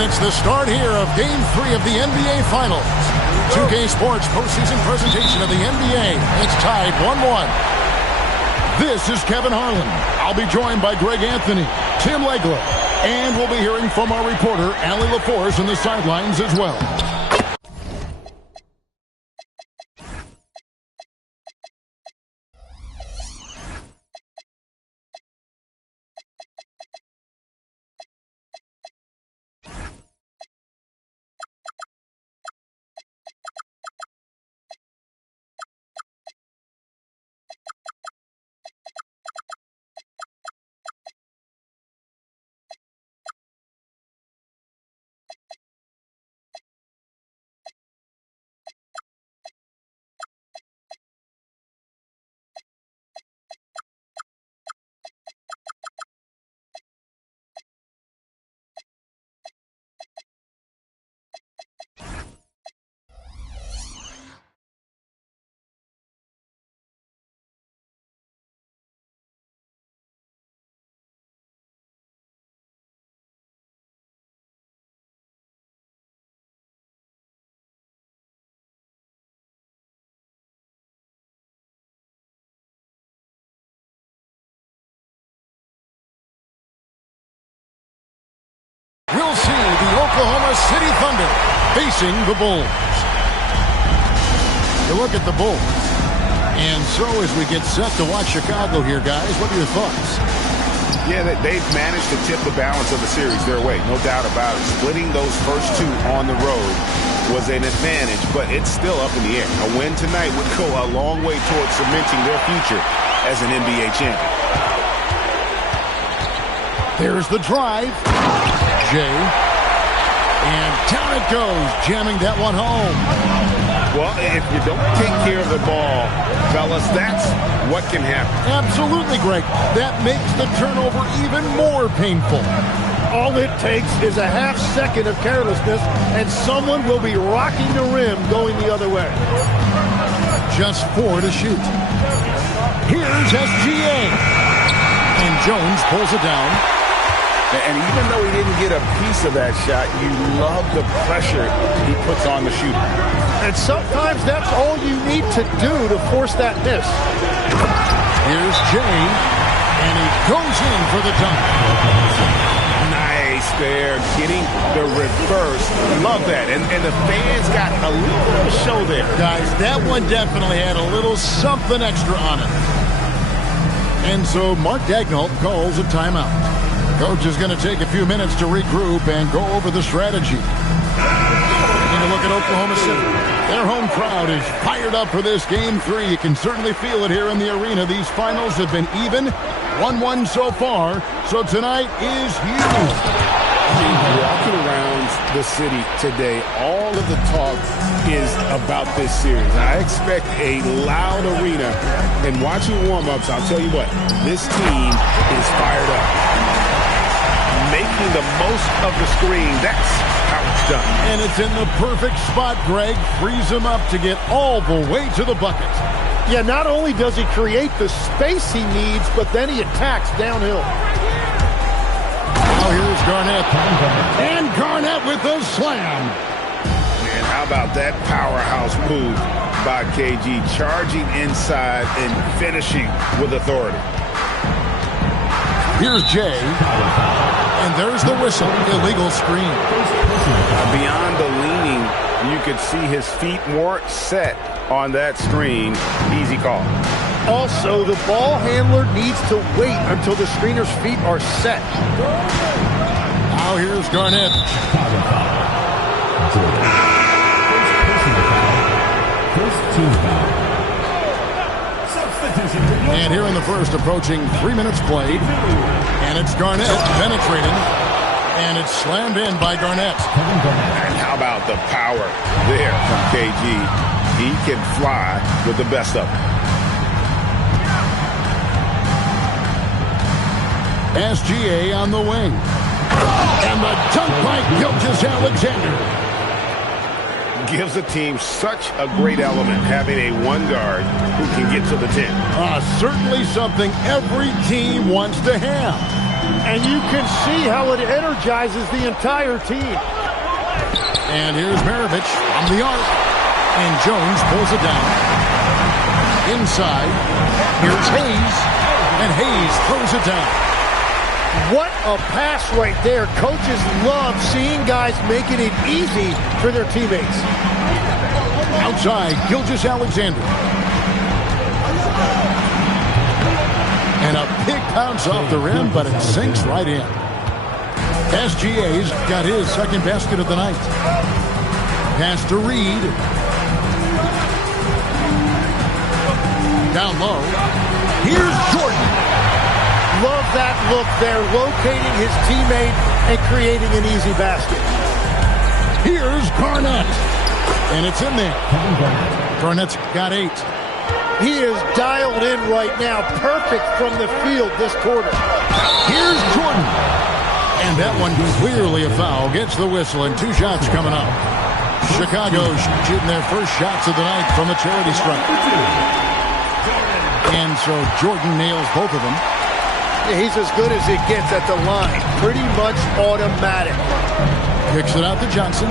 And it's the start here of Game 3 of the NBA Finals. 2K Sports postseason presentation of the NBA. It's tied 1-1. This is Kevin Harlan. I'll be joined by Greg Anthony, Tim Legler, and we'll be hearing from our reporter, Allie LaForce, on the sidelines as well. We'll see the Oklahoma City Thunder facing the Bulls. You look at the Bulls. And so as we get set to watch Chicago here, guys, what are your thoughts? Yeah, they've managed to tip the balance of the series their way, no doubt about it. Splitting those first two on the road was an advantage, but it's still up in the air. A win tonight would go a long way towards cementing their future as an NBA champion. There's the drive. Jay. And down it goes, jamming that one home. Well, if you don't take care of the ball, fellas, that's what can happen. Absolutely, Greg. That makes the turnover even more painful. All it takes is a half second of carelessness, and someone will be rocking the rim going the other way. Just 4 to shoot. Here's SGA. And Jones pulls it down. And even though he didn't get a piece of that shot, you love the pressure he puts on the shooter. And sometimes that's all you need to do to force that miss. Here's Jay, and he goes in for the dunk. Nice there, getting the reverse. Love that. And the fans got a little bit of a show there. Guys, that one definitely had a little something extra on it. And so Mark Daigneault calls a timeout. Coach is going to take a few minutes to regroup and go over the strategy. Taking a look at Oklahoma City. Their home crowd is fired up for this Game 3. You can certainly feel it here in the arena. These finals have been even, 1-1 so far. So tonight is huge. Walking around the city today, all of the talk is about this series. I expect a loud arena. And watching warm-ups, I'll tell you what, this team is fired up. Making the most of the screen. That's how it's done. And it's in the perfect spot, Greg. Frees him up to get all the way to the bucket. Yeah, not only does he create the space he needs, but then he attacks downhill. Now here's Garnett. And Garnett with the slam. Man, how about that powerhouse move by KG? Charging inside and finishing with authority. Here's Jay. And there's the whistle. Illegal screen. Beyond the leaning, you could see his feet weren't set on that screen. Easy call. Also, the ball handler needs to wait until the screener's feet are set. Now here's Garnett. First team foul. And here in the first, approaching 3 minutes played. And it's Garnett penetrating. And it's slammed in by Garnett. And how about the power there from KG? He can fly with the best of them. SGA on the wing. And the dunk by Gilgeous-Alexander. Gives a team such a great element, having a one guard who can get to the 10. Certainly something every team wants to have. And you can see how it energizes the entire team. And here's Maravich from the arc. And Jones pulls it down. Inside. Here's Hayes. And Hayes throws it down. What a pass right there. Coaches love seeing guys making it easy for their teammates. Outside, Gilgeous-Alexander. And a big bounce off the rim, but it sinks right in. SGA's got his second basket of the night. Pass to Reed. Down low. Here's Jordan. Love that look there, locating his teammate and creating an easy basket. Here's Garnett. And it's in there. Garnett's got 8. He is dialed in right now. Perfect from the field this quarter. Here's Jordan. And that one clearly a foul. Gets the whistle and 2 shots coming up. Chicago shooting their first shots of the night from the charity stripe. And so Jordan nails both of them. He's as good as it gets at the line. Pretty much automatic. Kicks it out to Johnson.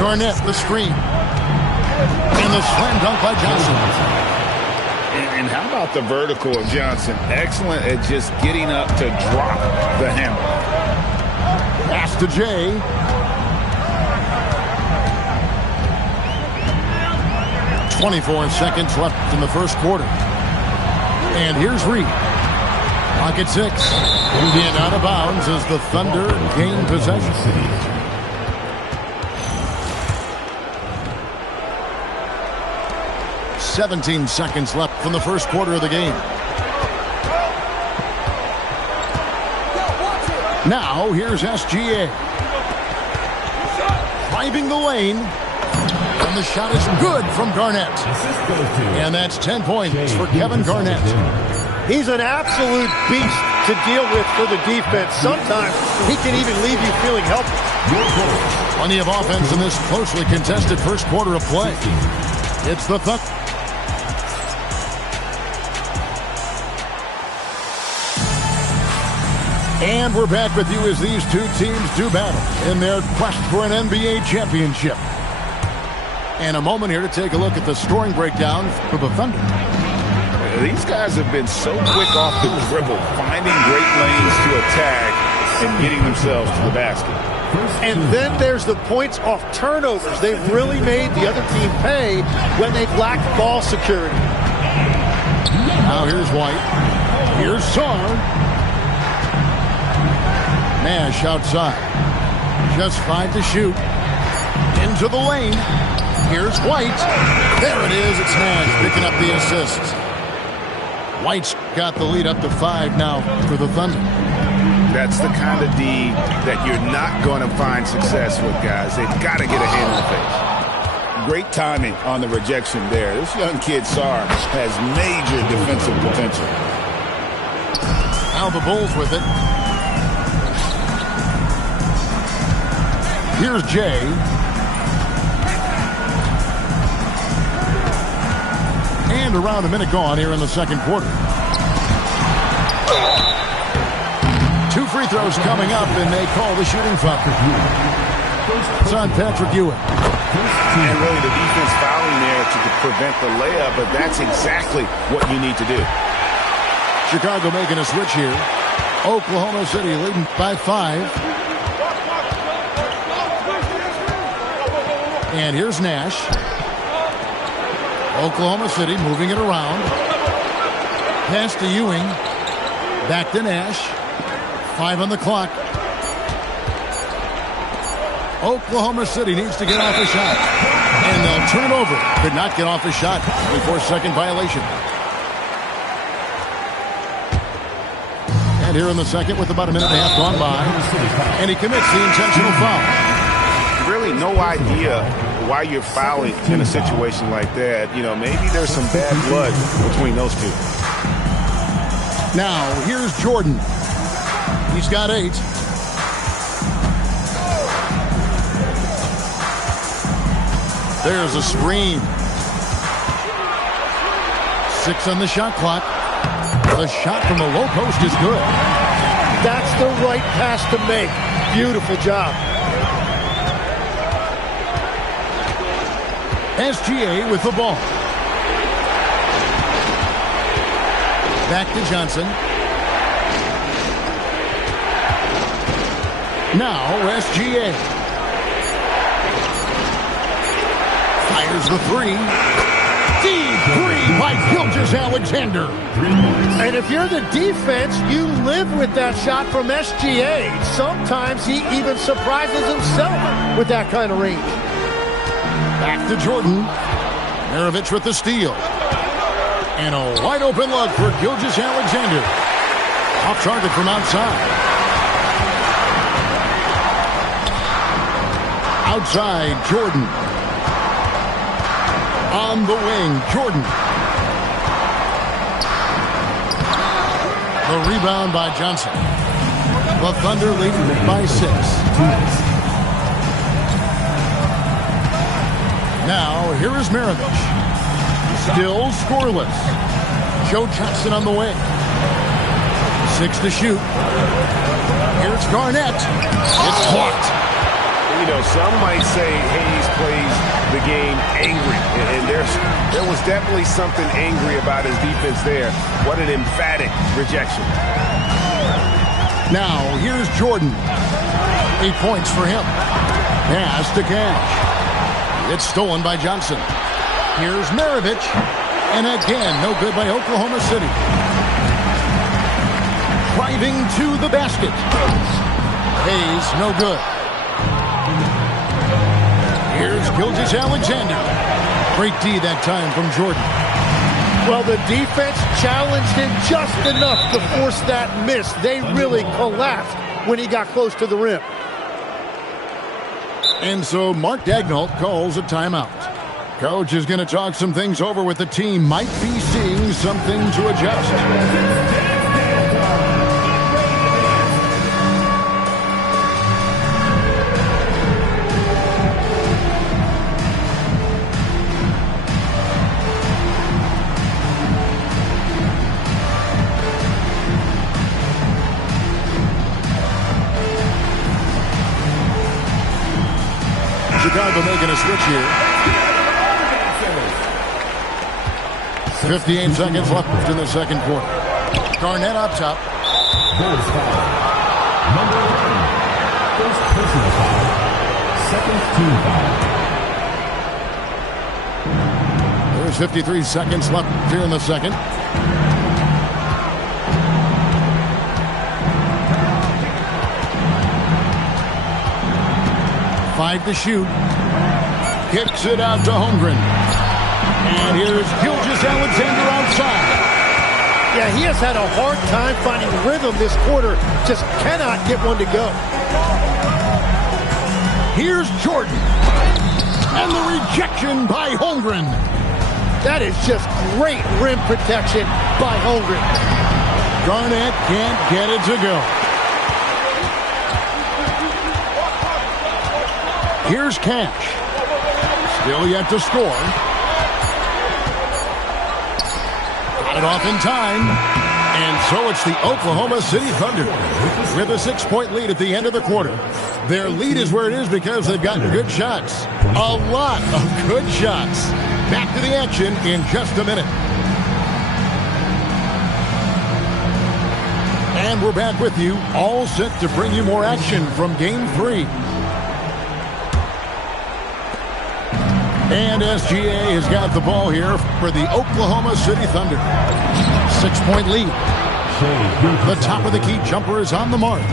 Garnett, the screen. And the slam dunk by Johnson. And how about the vertical of Johnson? Excellent at just getting up to drop the hammer. Pass to Jay. .24 seconds left in the first quarter. And here's Reed. Pocket 6. And out of bounds as the Thunder gain possession. 17 seconds left from the first quarter of the game. Now, here's SGA. Driving the lane. And the shot is good from Garnett. And that's 10 points for Kevin Garnett. He's an absolute beast to deal with for the defense. Sometimes he can even leave you feeling helpless. Plenty of offense in this closely contested first quarter of play. It's the Thunder. And we're back with you as these two teams do battle in their quest for an NBA championship. And a moment here to take a look at the scoring breakdown for the Thunder. These guys have been so quick off the dribble, finding great lanes to attack and getting themselves to the basket. And then there's the points off turnovers. They've really made the other team pay when they've lacked ball security. Now here's White. Here's Sarr. Nash outside. Just 5 to shoot. Into the lane. Here's White. There it is. It's Nash picking up the assist. White's got the lead up to 5 now for the Thunder. That's the kind of D that you're not going to find success with, guys. They've got to get a hand in the face. Great timing on the rejection there. This young kid, Sarr, has major defensive potential. Now the Bulls with it. Here's Jay. And around a minute gone here in the second quarter. 2 free throws coming up, and they call the shooting foul. It's on Patrick Ewing. And really the defense fouling there to prevent the layup, but that's exactly what you need to do. Chicago making a switch here. Oklahoma City leading by 5. And here's Nash. Oklahoma City moving it around. Pass to Ewing. Back to Nash. 5 on the clock. Oklahoma City needs to get off a shot. And they'll turn it over. Could not get off a shot. 24-second violation. And here in the second with about a minute and a half gone by. And he commits the intentional foul. Really no idea why you're fouling in a situation like that. You know, maybe there's some bad blood between those two. Now, here's Jordan. He's got 8. There's a screen. 6 on the shot clock. The shot from the low post is good. That's the right pass to make. Beautiful job. SGA with the ball. Back to Johnson. Now SGA. Fires the three. Deep three by Gilgeous-Alexander. And if you're the defense, you live with that shot from SGA. Sometimes he even surprises himself with that kind of range. Back to Jordan. Maravich with the steal. And a wide open look for Gilgeous-Alexander. Off target from outside. Outside, Jordan. On the wing, Jordan. The rebound by Johnson. The Thunder lead by 6. Now, here is Maravich. Still scoreless. Joe Johnson on the wing. 6 to shoot. Here's Garnett. It's blocked. You know, some might say Hayes plays the game angry, and there was definitely something angry about his defense there. What an emphatic rejection. Now, here's Jordan. 8 points for him. Pass to Cash. It's stolen by Johnson. Here's Maravich. And again, no good by Oklahoma City. Driving to the basket. Hayes, no good. Here's Gilgeous-Alexander. Great D that time from Jordan. Well, the defense challenged him just enough to force that miss. They really collapsed when he got close to the rim. And so Mark Daigneault calls a timeout. Coach is going to talk some things over with the team. Might be seeing something to adjust. Chicago making a switch here. 58 seconds left in the second quarter. Garnett up top. First foul. Number 11. First personal foul. Second team foul. There's 53 seconds left here in the second. Five to shoot. Kicks it out to Holmgren. And here's Gilgeous-Alexander outside. Yeah, he has had a hard time finding rhythm this quarter. Just cannot get one to go. Here's Jordan. And the rejection by Holmgren. That is just great rim protection by Holmgren. Garnett can't get it to go. Here's Cash. Still yet to score. Got it off in time. And so it's the Oklahoma City Thunder with a 6-point lead at the end of the quarter. Their lead is where it is because they've got good shots. A lot of good shots. Back to the action in just a minute. And we're back with you, all set to bring you more action from Game 3. And SGA has got the ball here for the Oklahoma City Thunder. 6-point lead. The top of the key jumper is on the mark.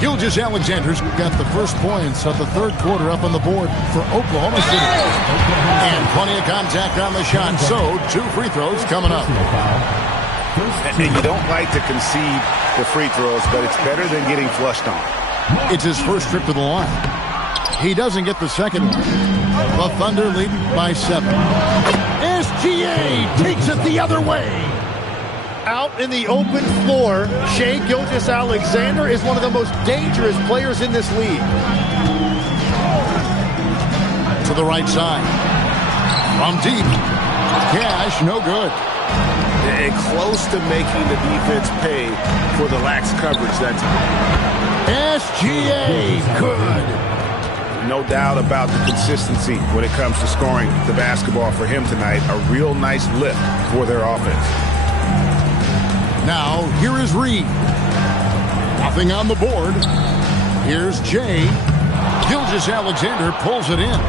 Gilgeous-Alexander's got the first points of the third quarter up on the board for Oklahoma City. And plenty of contact on the shot, so 2 free throws coming up. And you don't like to concede the free throws, but it's better than getting flushed on. It's his first trip to the line. He doesn't get the second one. The Thunder lead by 7. SGA takes it the other way. Out in the open floor, Shai Gilgeous-Alexander is one of the most dangerous players in this league. To the right side. From deep. Cash, no good. And close to making the defense pay for the lax coverage that time. SGA, good. No doubt about the consistency when it comes to scoring the basketball for him tonight. A real nice lift for their offense. Now, here is Reed. Nothing on the board. Here's Jay. Gilgeous-Alexander pulls it in.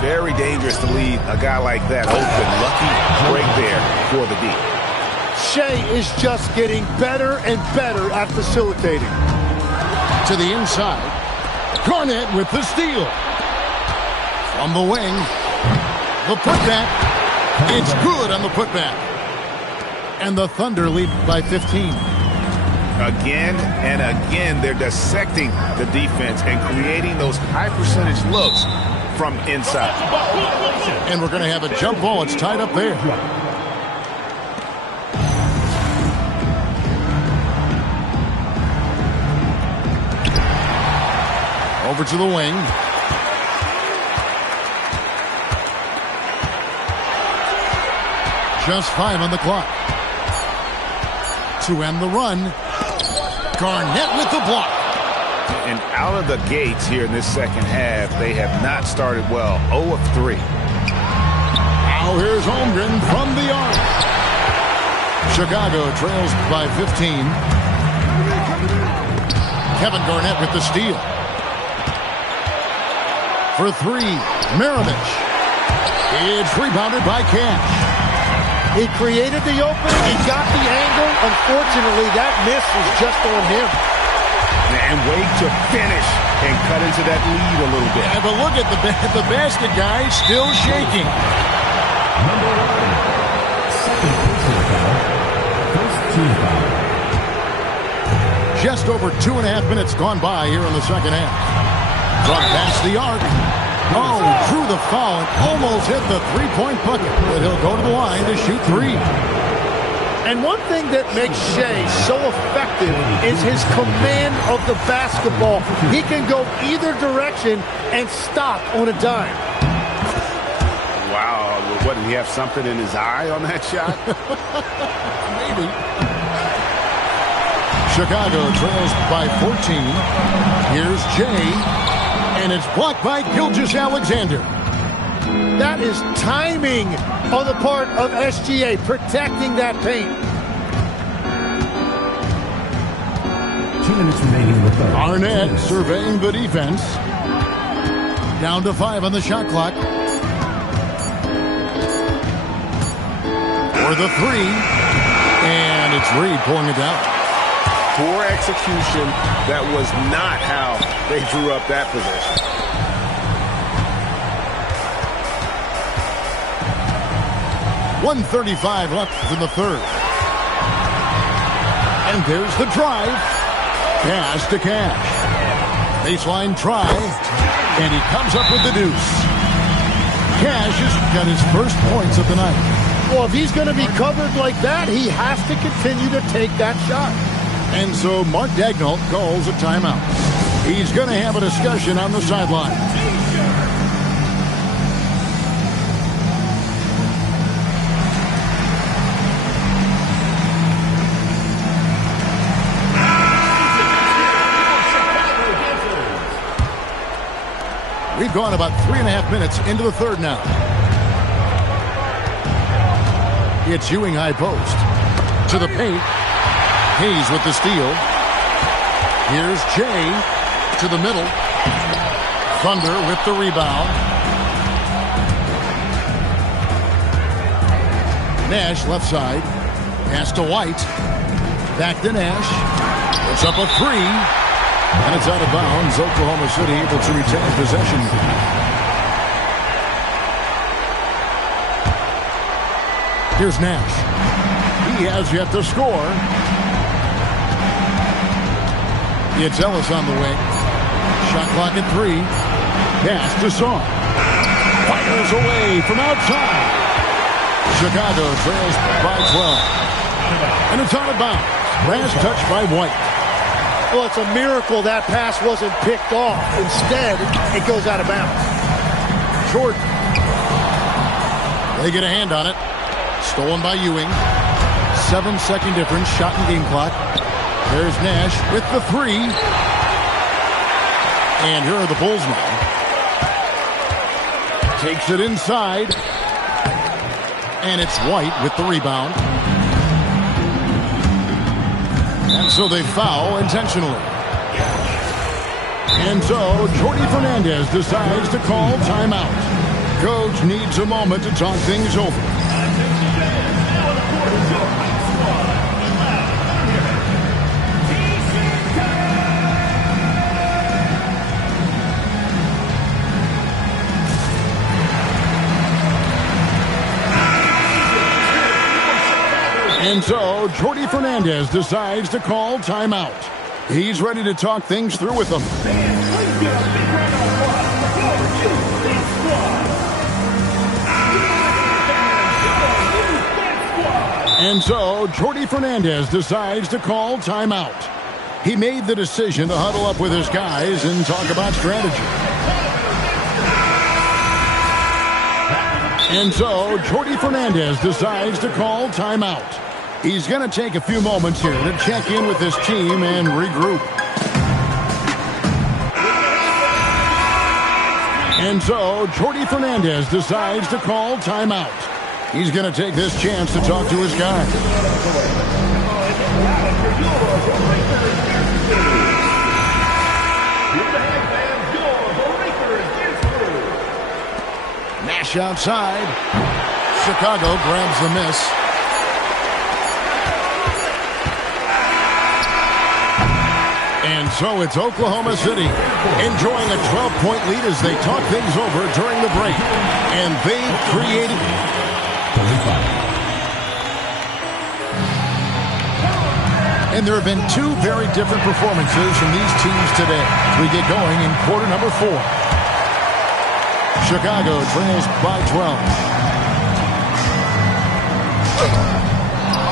Very dangerous to leave a guy like that open. Lucky break there for the D. Shea is just getting better and better at facilitating. To the inside. Garnett with the steal. From the wing. The putback. It's good on the putback. And the Thunder lead by 15. Again and again, they're dissecting the defense and creating those high percentage looks from inside. And we're going to have a jump ball. It's tied up there. Over to the wing. Just 5 on the clock. To end the run. Garnett with the block. And out of the gates here in this second half, they have not started well. 0 of 3. Now here's Holmgren from the arc. Chicago trails by 15. Kevin Garnett with the steal. For 3, Maravich. It's rebounded by Cash. He created the opening. He got the angle. Unfortunately, that miss was just on him. And wait to finish and cut into that lead a little bit. Yeah, but look at the basket guy still shaking. Number 1, second personal foul. First team foul. Just over 2.5 minutes gone by here in the second half. From past the arc. Oh, drew the foul and almost hit the three-point bucket. But he'll go to the line to shoot 3. And one thing that makes Shea so effective is his command of the basketball. He can go either direction and stop on a dime. Wow, what, did he have something in his eye on that shot? Maybe. Chicago trails by 14. Here's Jay. And it's blocked by Gilgeous-Alexander. That is timing on the part of SGA, protecting that paint. 2 minutes remaining in the third. Garnett surveying the defense. Down to 5 on the shot clock. For the 3. And it's Reed pulling it down. Poor execution. That was not how they drew up that possession. .135 left in the third. And there's the drive. Pass to Cash. Baseline try. And he comes up with the deuce. Cash has got his first points of the night. Well, if he's going to be covered like that, he has to continue to take that shot. And so Mark Daigneault calls a timeout. He's going to have a discussion on the sideline. We've gone about 3.5 minutes into the third now. It's Ewing high post. To the paint. Hayes with the steal. Here's Jay to the middle. Thunder with the rebound. Nash left side. Pass to White. Back to Nash. It's up a 3. And it's out of bounds. Oklahoma City able to retain possession. Here's Nash. He has yet to score. It's Ellis on the wing. Shot clock at 3. Pass to Song. Fires away from outside. Chicago trails by 12. And it's out of bounds. Last touch by White. Well, it's a miracle that pass wasn't picked off. Instead, it goes out of bounds. Jordan. The They get a hand on it. Stolen by Ewing. 7-second difference, shot and game clock. There's Nash with the three. And here are the Bulls now. Takes it inside. And it's White with the rebound. And so they foul intentionally. And so Jordi Fernandez decides to call timeout. Coach needs a moment to talk things over. And so Jordi Fernandez decides to call timeout. He's ready to talk things through with them. And so Jordi Fernandez decides to call timeout. He made the decision to huddle up with his guys and talk about strategy. And so Jordi Fernandez decides to call timeout. He's going to take a few moments here to check in with his team and regroup. And so Jordi Fernandez decides to call timeout. He's going to take this chance to talk to his guys. Nash outside. Chicago grabs the miss. And so it's Oklahoma City enjoying a 12-point lead as they talk things over during the break. And they created... And there have been two very different performances from these teams today as we get going in quarter number 4. Chicago trails by 12.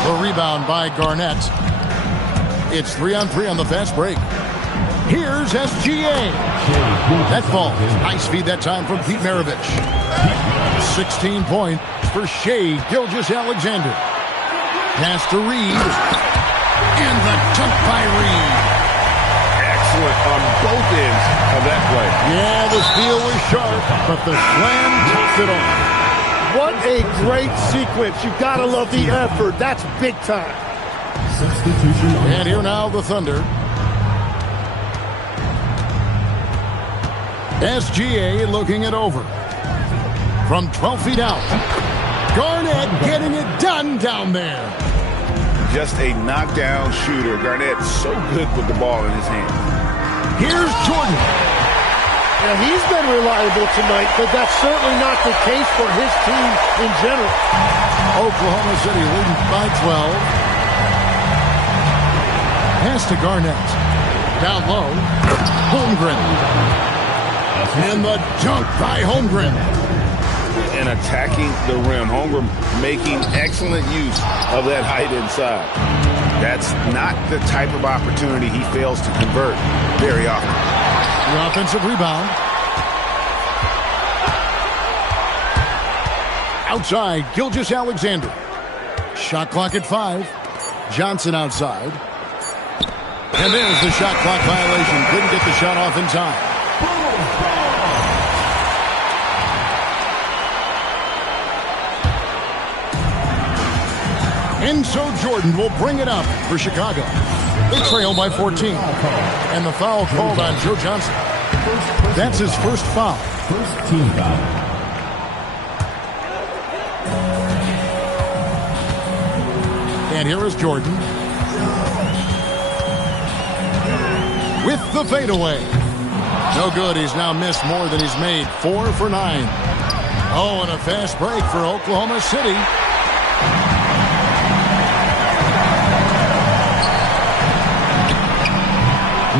The rebound by Garnett. It's 3-on-3 on the fast break. Here's SGA. That ball. Nice feed that time from Pete Maravich. 16 points for Shai Gilgeous-Alexander. Pass to Reed. And the dunk by Reed. Excellent on both ends of that play. Yeah, the steal was sharp, but the slam tops it off. What a great sequence. You gotta love the effort. That's big time. And here now the Thunder. SGA looking it over. From 12 feet out. Garnett getting it done down there. Just a knockdown shooter. Garnett so good with the ball in his hand. Here's Jordan. Now, he's been reliable tonight, but that's certainly not the case for his team in general. Oklahoma City leading by 12. Pass to Garnett. Down low. Holmgren. And the dunk by Holmgren. And attacking the rim. Holmgren making excellent use of that height inside. That's not the type of opportunity he fails to convert very often. The offensive rebound. Outside, Gilgeous-Alexander. Shot clock at 5. Johnson outside. And there's the shot clock violation. Couldn't get the shot off in time. And so Jordan will bring it up for Chicago. They trail by 14. And the foul called on Joe Johnson. That's his first foul. First team foul. And here is Jordan. With the fadeaway. No good. He's now missed more than he's made. 4 for 9. Oh, and a fast break for Oklahoma City.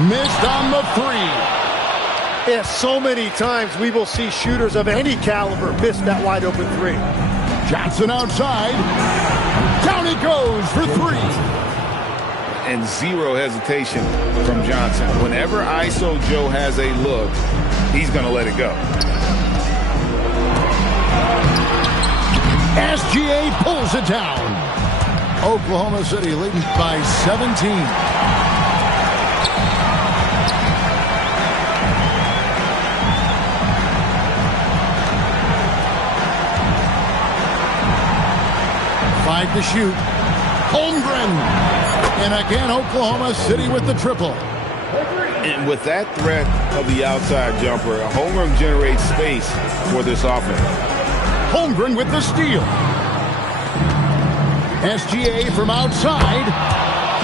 Missed on the 3. Yeah, so many times we will see shooters of any caliber miss that wide open 3. Johnson outside. Down it goes for 3. And zero hesitation from Johnson. Whenever ISO Joe has a look, he's going to let it go. SGA pulls it down. Oklahoma City leading by 17. Five to shoot. Holmgren. And again, Oklahoma City with the triple. And with that threat of the outside jumper, Holmgren generates space for this offense. Holmgren with the steal. SGA from outside.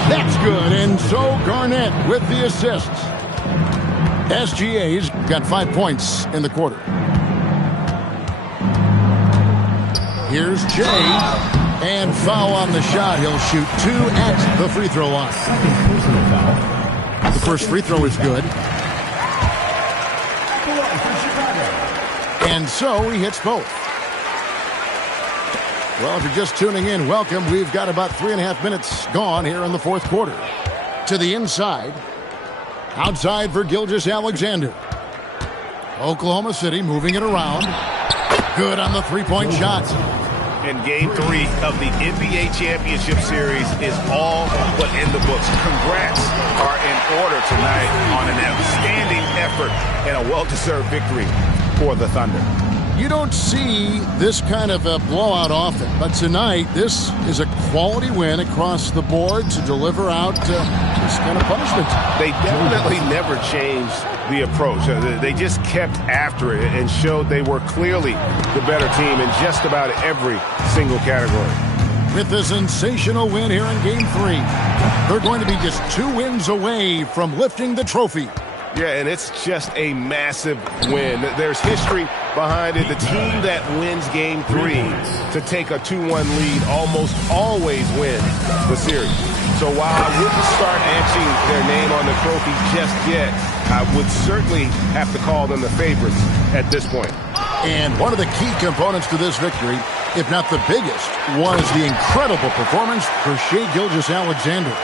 That's good. And so Garnett with the assists. SGA's got 5 points in the quarter. Here's Jay. And foul on the shot. He'll shoot 2 at the free throw line. The first free throw is good. And so he hits both. Well, if you're just tuning in, welcome. We've got about 3.5 minutes gone here in the fourth quarter. To the inside. Outside for Gilgeous-Alexander. Oklahoma City moving it around. Good on the three-point shot. And Game 3 of the NBA Championship Series is all but in the books. Congrats are in order tonight on an outstanding effort and a well-deserved victory for the Thunder. You don't see this kind of a blowout often, but tonight this is a quality win across the board to deliver out this kind of punishment. They definitely never changed the approach. They just kept after it and showed they were clearly the better team in just about every single category. With the sensational win here in Game 3, they're going to be just 2 wins away from lifting the trophy. Yeah, and it's just a massive win. There's history behind it. The team that wins Game 3 to take a 2-1 lead almost always wins the series. So while I wouldn't start etching their name on the trophy just yet, I would certainly have to call them the favorites at this point. And one of the key components to this victory, if not the biggest, was the incredible performance for Shai Gilgeous-Alexander.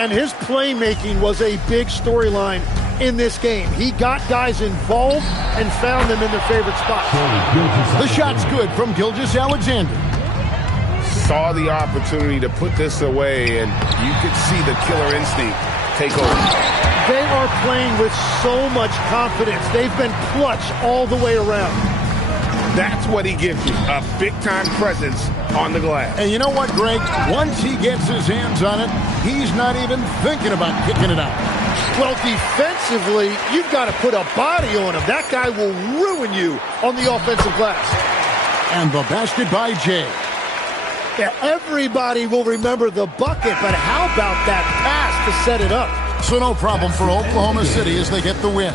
And his playmaking was a big storyline in this game. He got guys involved and found them in their favorite spot. The shot's good from Gilgeous-Alexander. Saw the opportunity to put this away, and you could see the killer instinct take over. They are playing with so much confidence. They've been clutch all the way around. That's what he gives you, a big-time presence on the glass. And you know what, Greg? Once he gets his hands on it, he's not even thinking about kicking it out. Well, defensively, you've got to put a body on him. That guy will ruin you on the offensive glass. And the basket by Jay. Yeah, everybody will remember the bucket, but how about that pass to set it up? So no problem for Oklahoma City as they get the win.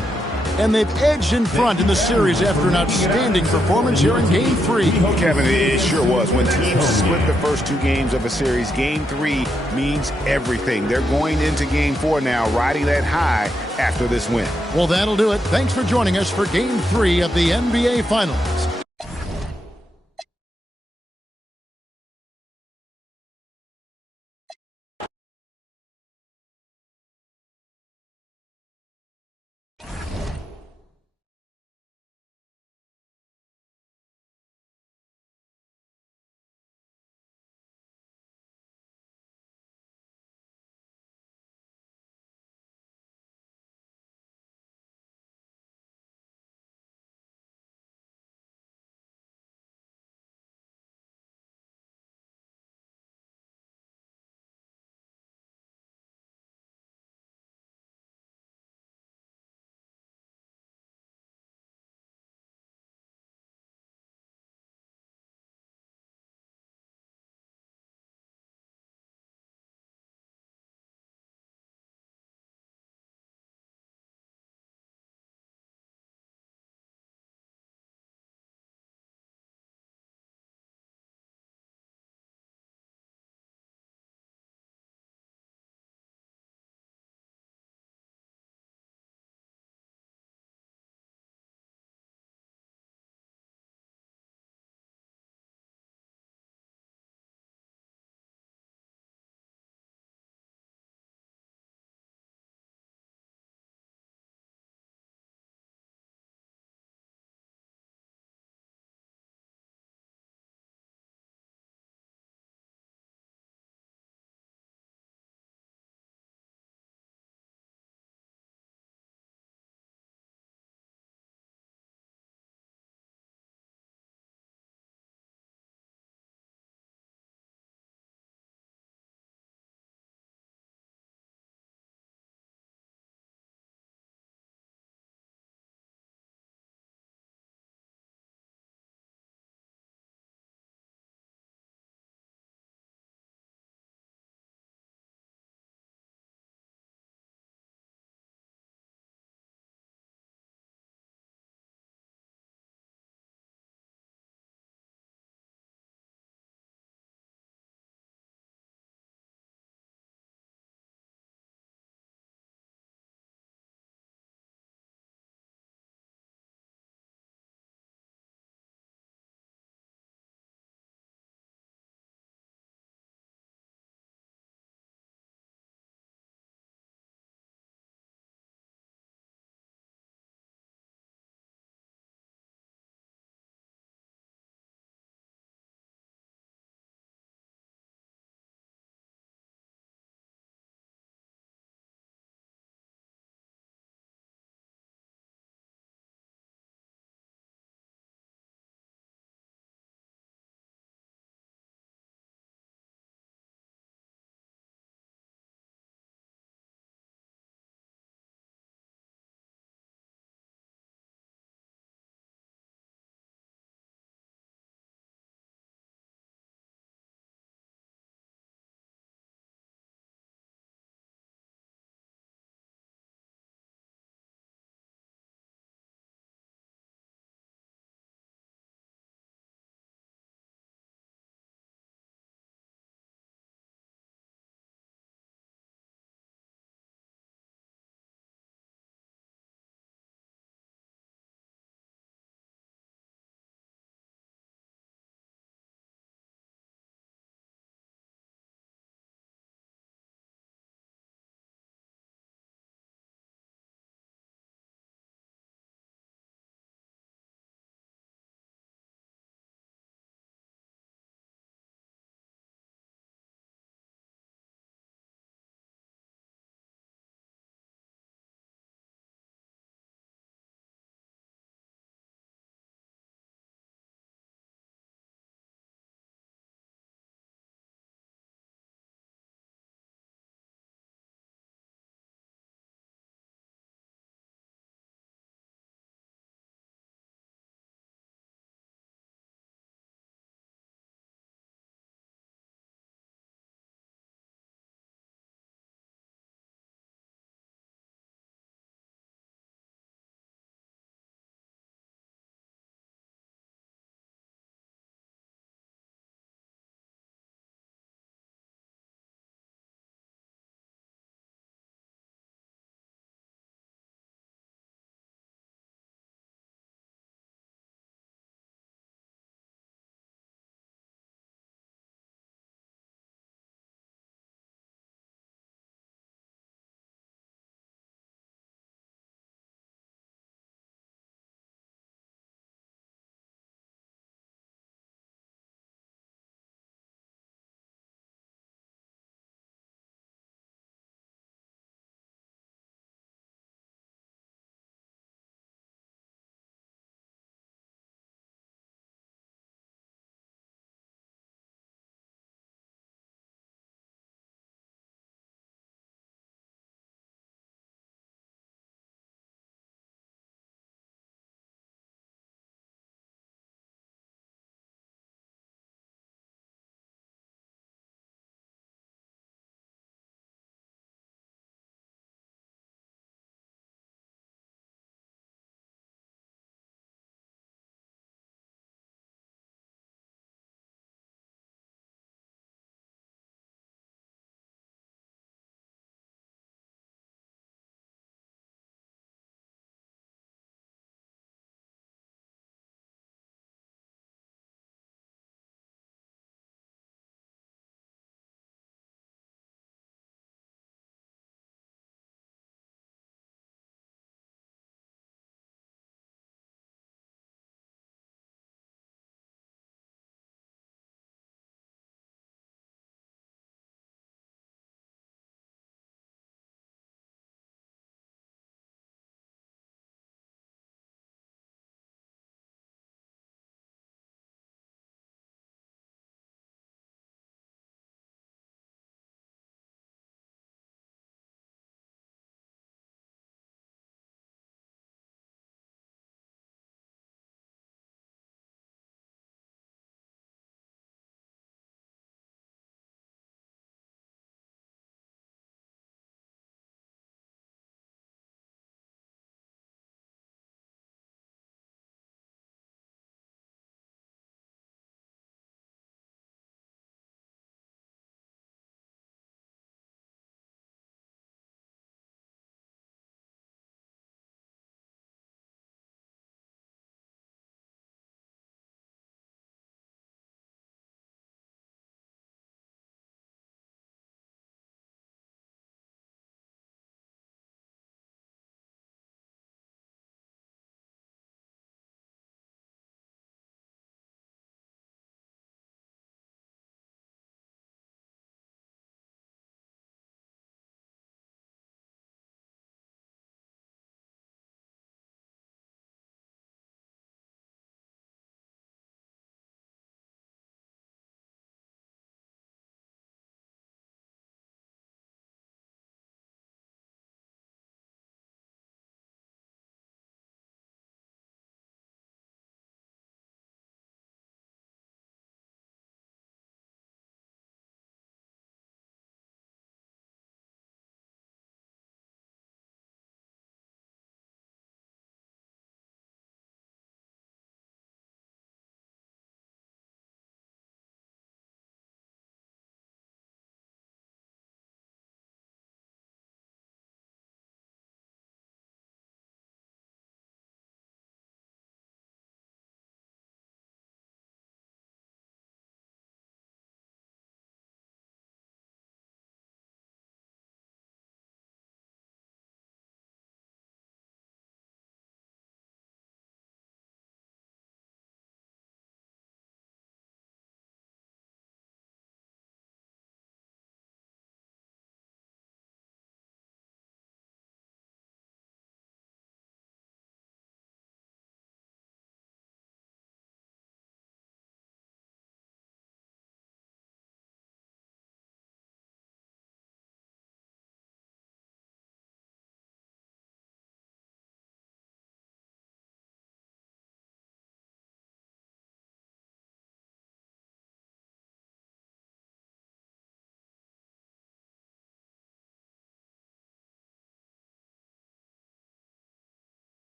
And they've edged in front in the series after an outstanding performance here in Game 3. Kevin, it sure was. When teams split the first 2 games of a series, Game 3 means everything. They're going into Game 4 now, riding that high after this win. Well, that'll do it. Thanks for joining us for Game 3 of the NBA Finals.